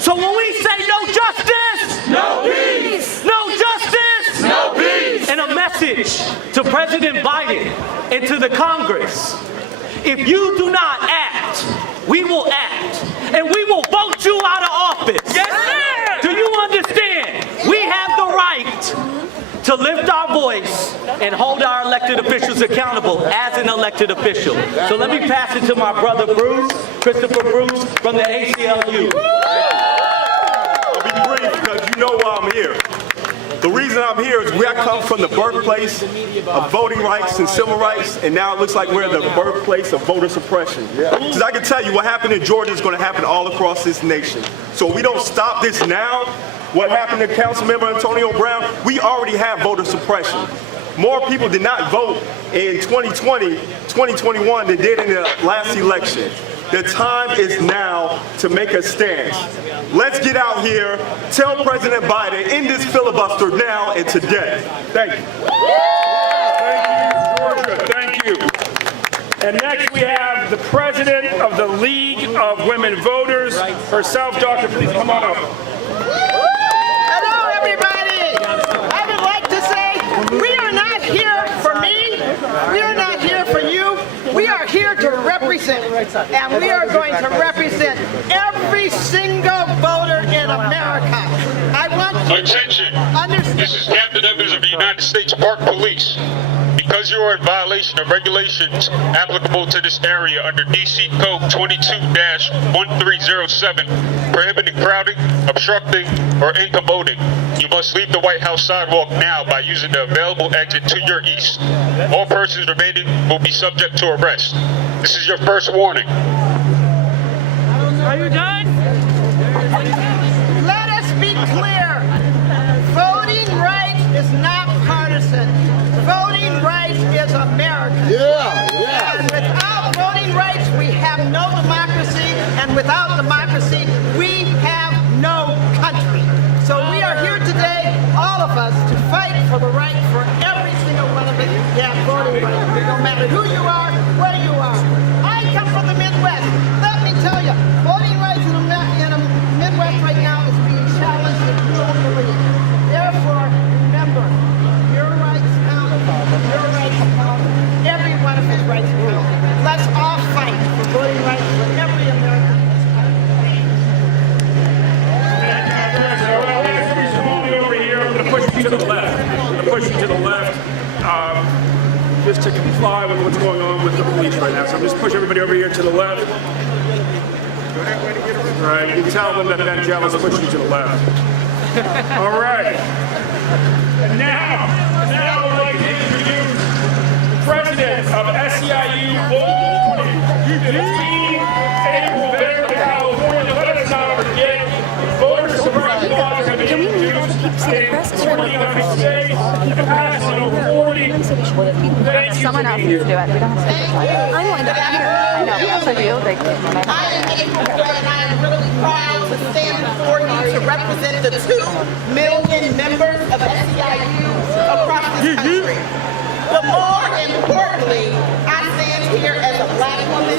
So when we say no justice, no peace, no justice, no peace, and a message to President Biden and to the Congress, if you do not act, we will act, and we will vote you out of office. Yes, sir. Do you understand? We have the right to lift our voice and hold our elected officials accountable as an elected official. So let me pass it to my brother Bruce, Christopher Bruce from the ACLU. I'll be brief because you know why I'm here. The reason I'm here is I come from the birthplace of voting rights and civil rights, and now it looks like we're the birthplace of voter suppression. Because I can tell you what happened in Georgia is going to happen all across this nation. So if we don't stop this now, what happened to Councilmember Antonio Brown, we already have voter suppression. More people did not vote in 2020, 2021 than did in the last election. The time is now to make a stance. Let's get out here, tell President Biden, end this filibuster now and today. Thank you. Thank you, Georgia. Thank you. And next we have the president of the League of Women Voters, herself, Doctor. Please come on up. Hello, everybody. I would like to say we are not here for me. We are not here for you. We are here to represent, and we are going to represent every single voter in America. I want you Attention. to understand. This is Captain Evans of the United States Park Police. Because you are in violation of regulations applicable to this area under DC Code 22-1307, prohibiting crowding, obstructing, or incommoding, you must leave the White House sidewalk now by using the available exit to your east. All persons remaining will be subject to arrest. This is your first warning. Are you done? Let us be clear. Voting rights is not partisan. Voting rights is American. Yeah. And without voting rights, we have no democracy. And without democracy, we have no country. So we are here today, all of us, to fight for the right for every single one of us to have voting rights. No matter who you are, where you are. I come from the Midwest. Let me tell you, voting rights in the Midwest right now is being challenged and you don't believe. Therefore, remember, your rights count. Your rights count. Every one of his rights count. Let's all fight for voting rights for every American. Push you to the left. I'm going to push you to the left just to comply with what's going on with the police right now. So just push everybody over here to the left. Right, you tell them that Ben Jealous pushed you to the left. All right. And now I'd like to introduce the president of SEIU Local 20, April Bear, California. Let us not forget, voter suppression laws have been introduced. Someone else needs to do it. We don't have to decide. I'm going to do it. I know, but also you. I am April Bear, and I am really proud to stand before you to represent the 2 million members of SEIU across this country. But more importantly, I stand here as a black woman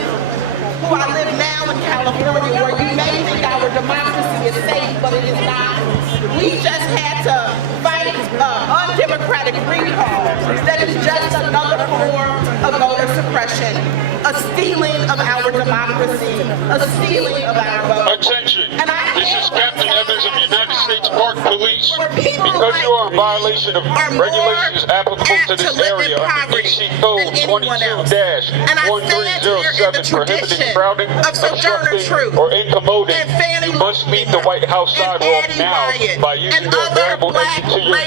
who I live now in California, where you may think our democracy is safe, but it is not. We just had to fight undemocratic recall. That is just another form of voter suppression, a stealing of our democracy, a stealing of our vote. Attention. This is Captain Evans of the United States Park Police. Because you are in violation of regulations applicable to this area under DC Code 22-1307, prohibiting crowding, obstructing, or incommoding, you must leave the White House sidewalk now by using the available exit to your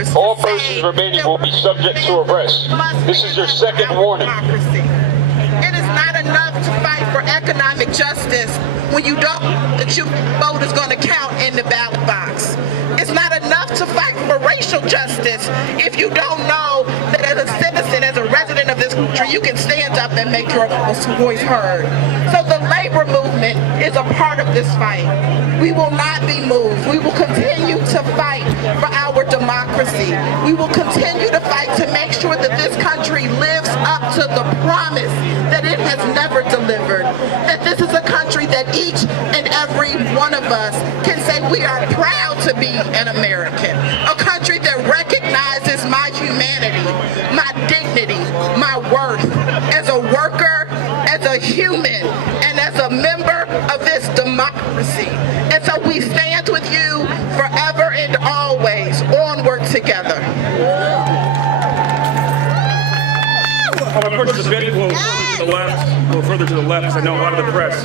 east. All persons remaining will be subject to arrest. This is your second warning. It is not enough to fight for economic justice when you don't know that your vote is going to count in the ballot box. It's not enough to fight for racial justice if you don't know that as a citizen, as a resident of this country, you can stand up and make your voice heard. So the labor movement is a part of this fight. We will not be moved. We will continue to fight for our democracy. We will continue to fight to make sure that this country lives up to the promise that it has never delivered. That this is a country that each and every one of us can say we are proud to be an American. A country that recognizes my humanity, my dignity, my worth as a worker, as a human, and as a member of this democracy. And so we stand with you forever and always, onward together. I'm going to push this a bit a little further to the left, because I know a lot of the press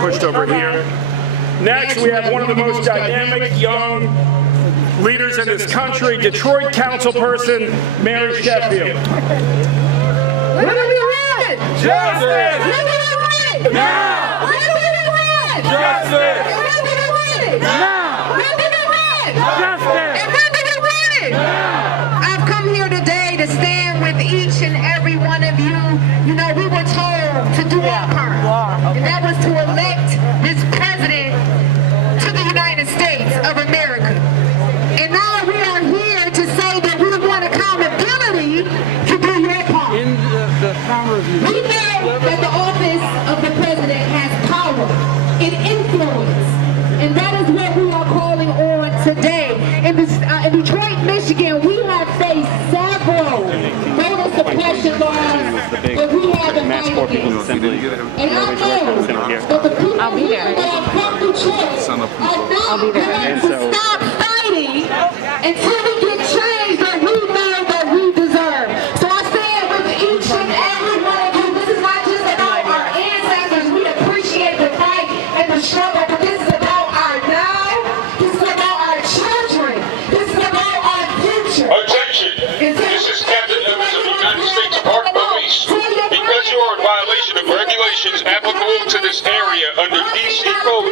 pushed over here. Next, we have one of the most dynamic young leaders in this country, Detroit councilperson Mary Sheffield. When are we running? Justice! When are we running? Now! When are we running? Justice! When are we running? Now! When are we running? Justice! And when are we running? Now! I've come here today to stand with each and every one of you. You know, we were told to do our part. And that was to elect this president to the United States of America. And now we are here to say that we want accountability to do your part. In the power of you. We People's Assembly, and that means that the people I'll be there. have the choice I'll be there. and so stop fighting until we get change that we know that we deserve. So I stand with each and every one of you. This is not just about our ancestors. We appreciate the fight and the struggle, but this is about our now. This is about our children. This is about our future. Attention! This is Captain Evans of the United States Park Police. Because you are in violation of regulations applicable to this area under DC Code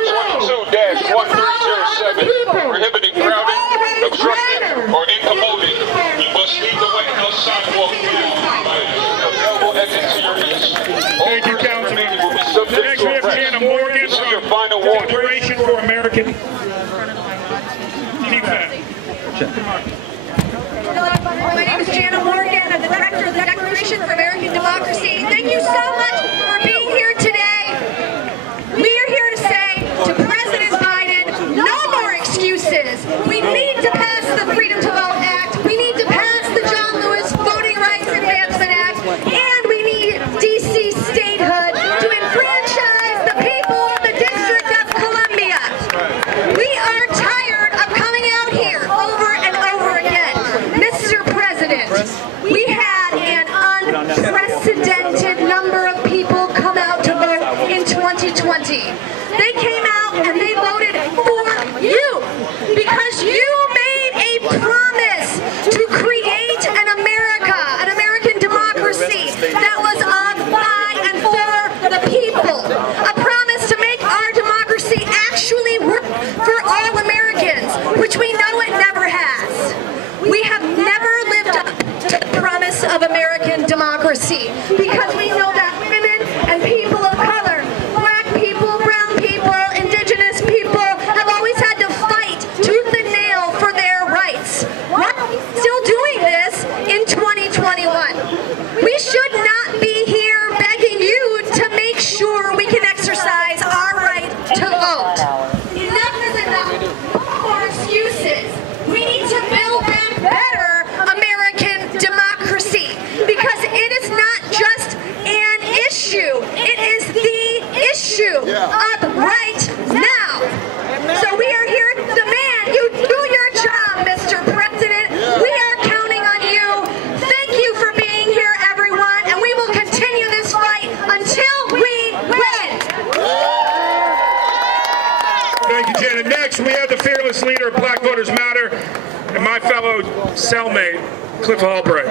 22-1307, prohibiting crowding, obstructing, or incommoding, you must leave the White House sidewalk now. Available exit to your east. Thank you, Councilman. Next, we have Jana Morgan from Declaration for American Defense. My name is Jana Morgan. I'm the director of the Declaration for American Democracy. Thank you so much for being here today. We are here to say to President Biden, no more excuses. We need to pass the Freedom to Vote Act. We need to pass the John Lewis Voting Rights Advancement Act. And we need DC statehood to enfranchise the people of the District of Columbia. We are tired of coming out here over and over again. Mr. President, we had an unprecedented number of people come out to vote in 2020. They came out and they voted for you because you made a promise to create an America, an American democracy that was of, by, and for the people. A promise to make our democracy actually work for all Americans, which we know it never has. We have never lived up to the promise of American democracy because we know that women and people of color, black people, brown people, indigenous people have always had to fight tooth and nail for their rights. Why are we still doing this in 2021? We should not be here begging you to make sure we can exercise our right to vote. Enough is enough. No more excuses. We need to build back better American democracy because it is not just an issue. It is the issue of right now. So we are here to demand you do your job, Mr. President. We are counting on you. Thank you for being here, everyone, and we will continue this fight until we win. Thank you, Janet. Next, we have the fearless leader of Black Voters Matter and my fellow cellmate, Cliff Albright.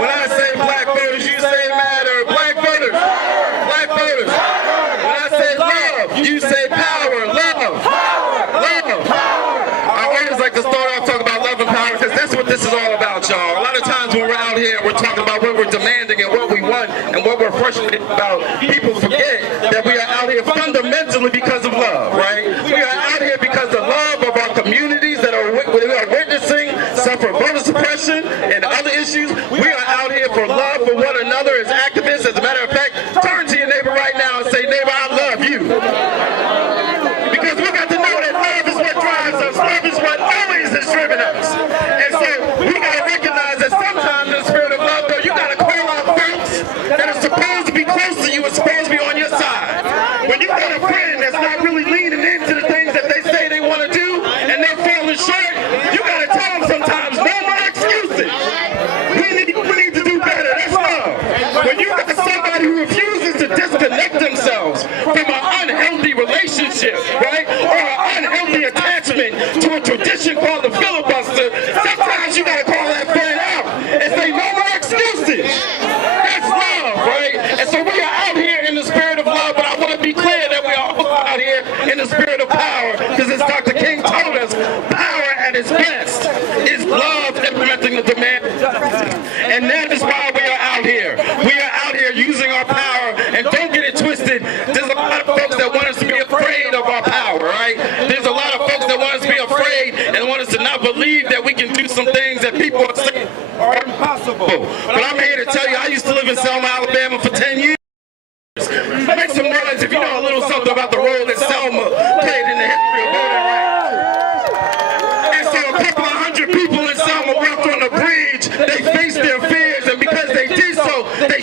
When I say black voters, you say matter. Black voters. Black voters. When I say love, you say power. Love. Love. I always like to start off talking about love and power because that's what this is all about, y'all. A lot of times when we're out here, we're talking about what we're demanding and what we want and what we're frustrated about. People forget that we are out here fundamentally because of love, right? We are out here because of love of our communities that are witnessing suffer voter suppression and other issues. We are out here for love for one another as activists. As a matter of fact, turn to your neighbor right now and say, neighbor, I love you. Because we got to know that love is what drives us. Love is what always has driven us. And so we got to recognize that sometimes in the spirit of love, though, you got to call out folks that are supposed to be close to you and supposed to be on your side. When you got a friend that's not really leaning into the things that they say they want to do and they're falling short, you got to tell them sometimes, no more excuses. We need to do better. That's love. When you got somebody who refuses to disconnect themselves from an unhealthy relationship, right, or an unhealthy attachment to a tradition called the filibuster, sometimes you got to call that friend out and say, no more excuses. That's love, right? And so we are out here in the spirit of love, but I want to be clear that we are also out here in the spirit of power, because as Dr. King told us, power at its best is love implementing the demand. And that is why we are out here. We are out here using our power, and don't get it twisted. There's a lot of folks that want us to be afraid of our power, right? There's a lot of folks that want us to be afraid and want us to not believe that we can do some things that people are saying are impossible. But I'm here to tell you, I used to live in Selma, Alabama for 10 years. Make some noise if you know a little something about the role that Selma played in the history of voting rights. And so a couple of hundred people in Selma walked on the bridge. They faced their fears, and because they did so, they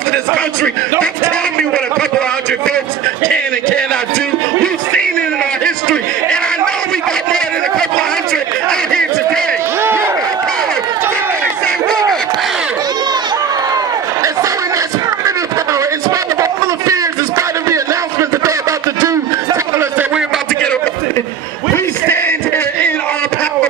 rest of this country. Don't tell me what a couple of hundred votes can and cannot do. We've seen it in our history, and I know we got more than a couple of hundred out here today. We got power. Somebody say we got power. And so in that spirit of power, in spite of all the fears, in spite of the announcement that they're about to do, telling us that we're about to get arrested, we stand here in our power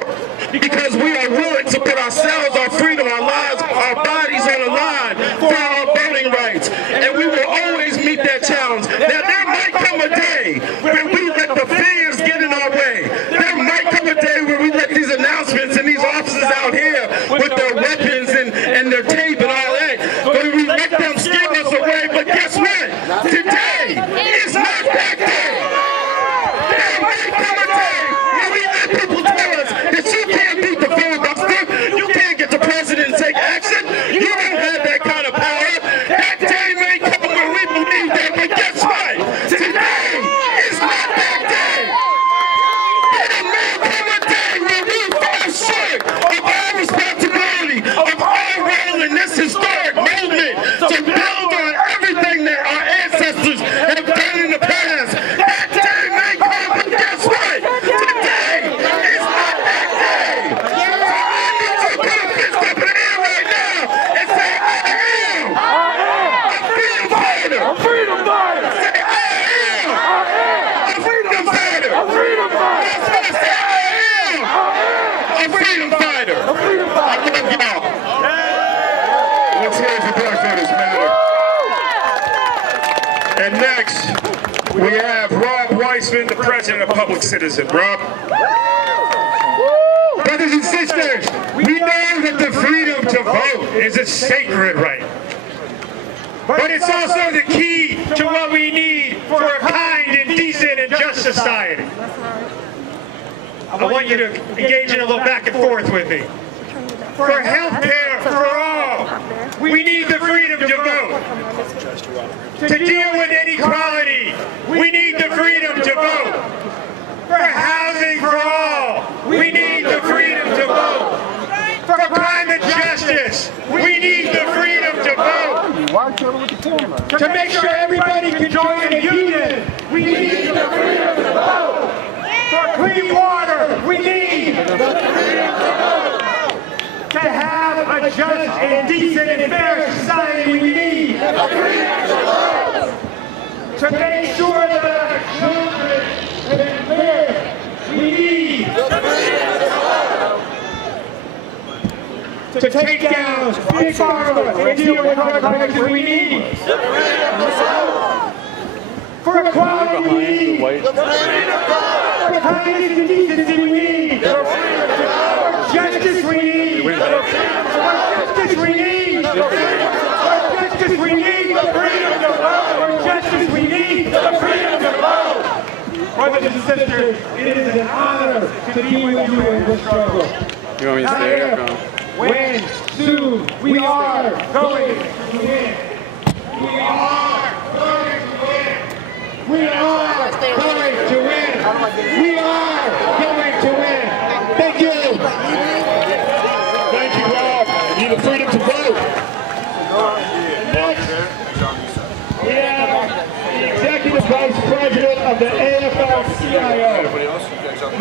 because we are willing to put ourselves, our freedom, our lives, our bodies on the line for our voting rights. And we will always meet that challenge. Now, there might come a day where we let the fears get in our way. There might come a day where we let these announcements and these officers out here with their weapons and their tape and all that, but we let them scare us away. But guess what? Today is not that day. There might come a day where we let people tell us that you can't beat the filibuster, you can't get the president and take action, you don't have that kind of power. That day may come when we believe that, but guess what? Today is not that day. And it may come a day where we fall short of our responsibility, of our role in this historic movement to build on everything that our ancestors have done in the past. That day may come, but guess what? Today is not that day. So I need to put a fist up in the air right now and say, I am a freedom fighter. A freedom fighter. Say, I am a freedom fighter. A freedom fighter. Say, I am a freedom fighter. A freedom fighter. I love y'all. Let's hear it for Black Voters Matter. And next, we have Rob Weissman, the president of Public Citizen. Rob. Brothers and sisters, we know that the freedom to vote is a sacred right. But it's also the key to what we need for a kind and decent and just society. I want you to engage in a little back and forth with me. For health care for all, we need the freedom to vote. To deal with inequality, we need the freedom to vote. For housing for all, we need the freedom to vote. For climate justice, we need the freedom to vote. To make sure everybody can join in a union, we need the freedom to vote. For clean water, we need the freedom to vote. To have a just and decent and fair society, we need the freedom to vote. To make sure that our children can live, we need the freedom to vote. To take down big pharma and deal with drug crisis, we need the freedom to vote. For equality, we need the freedom to vote. For kindness and decency, we need the freedom to vote. For justice, we need the freedom to vote. For justice, we need the freedom to vote. For justice, we need the freedom to vote. For justice, we need the freedom to vote. Brothers and sisters, it is an honor to be with you in this struggle. You want me to stay or go? When soon we are going to win. We are going to win. We are going to win. We are going to win. Thank you. Thank you, Rob. You need the freedom to vote. Next, we have the Executive Vice President of the AFL-CIO,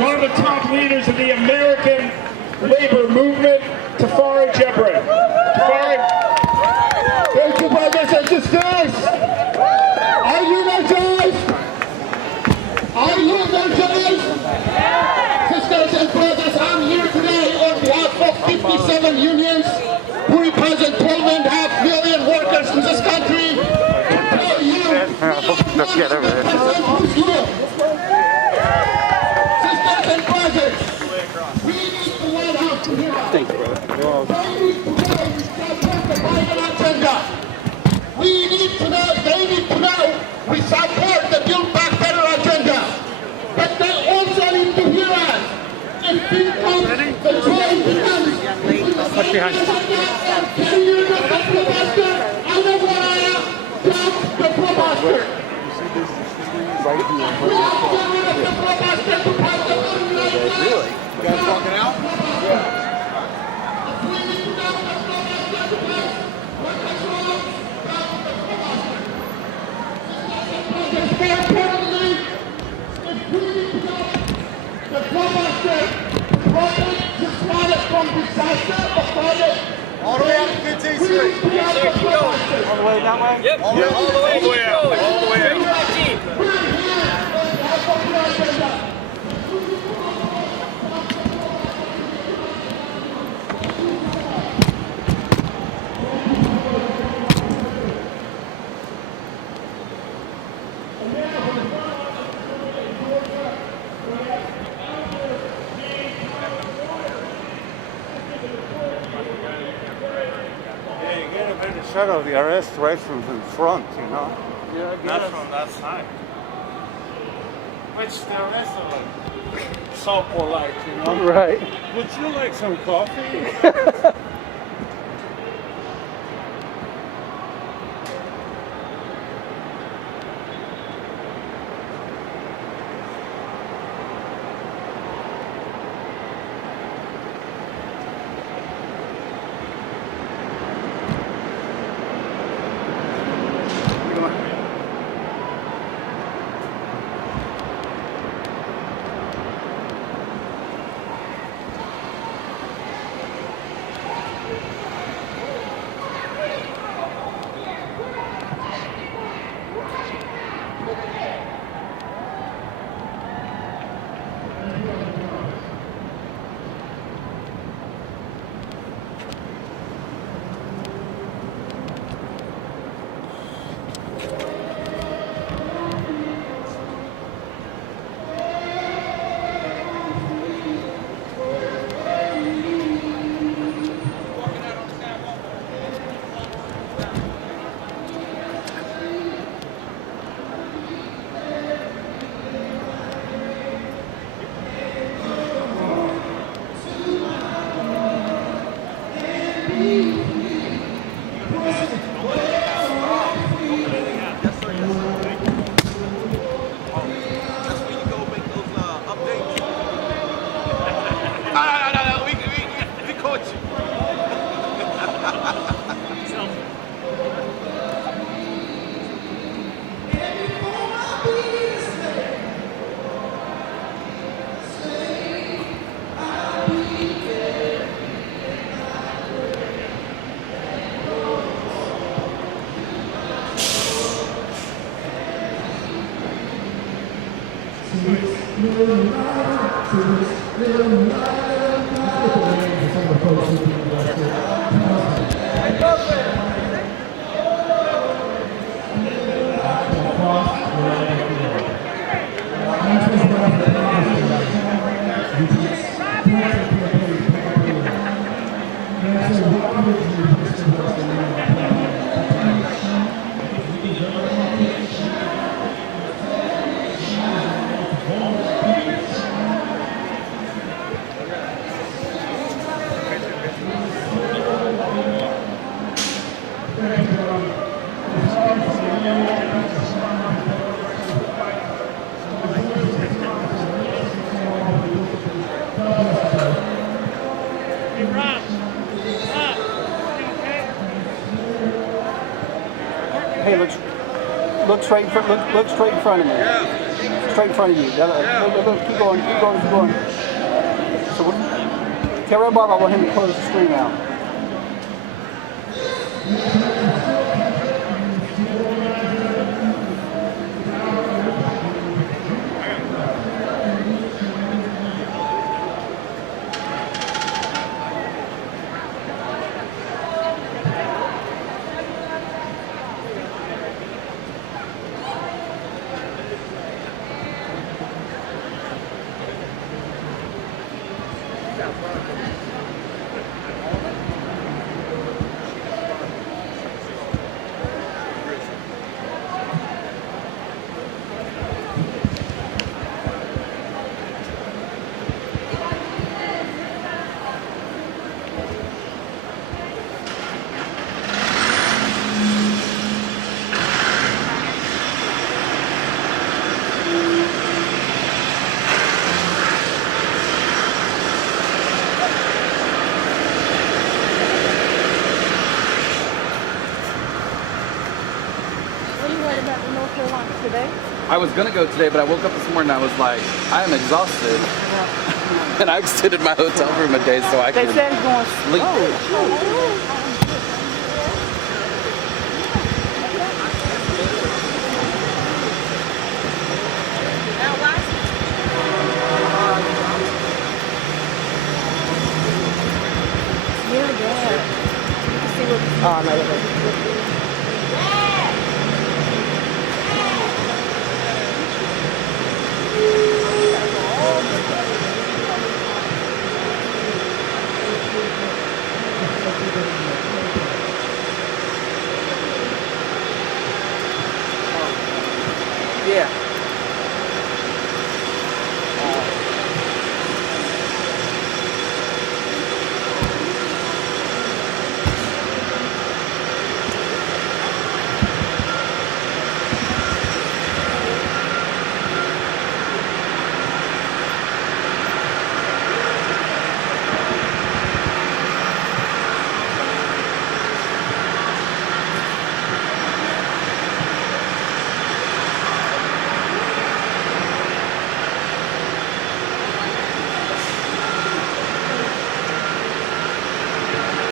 one of the top leaders of the American labor movement, Tafari Jebrin. Tafari. Thank you, brothers and sisters. Are you energized? Are you energized? Sisters and brothers, I'm here today on behalf of 57 unions who represent 12.5 million workers in this country to tell you who's here. Sisters and brothers, we need to learn how to hear us. Thank you, brother. We need to know, they need to know, we support the Build Back Better agenda. But they also need to hear us. If we come, the choice becomes What's behind you? the Filibuster. Really? You guys walking out? Yeah. more importantly, is we the Filibuster just got it from disaster avoided. All the way out to 15th Street. Yes, sir, keep going. All the way that way? Yep. All the way out. All the way out. Shadow the arrest right from the front, you know? Yeah, Not from that side. Which the arrest are like so polite, you know? Right. Would you like some coffee? Hey, look straight in front. Look straight in front of me. Straight in front of you. Look, keep going. So tell Red Barber I want him to close the screen out. What are you worried about in North Carolina today? I was gonna go today, but I woke up this morning and I was like, I am exhausted. And I extended my hotel room a day so I could sleep. Oh, no, Yeah.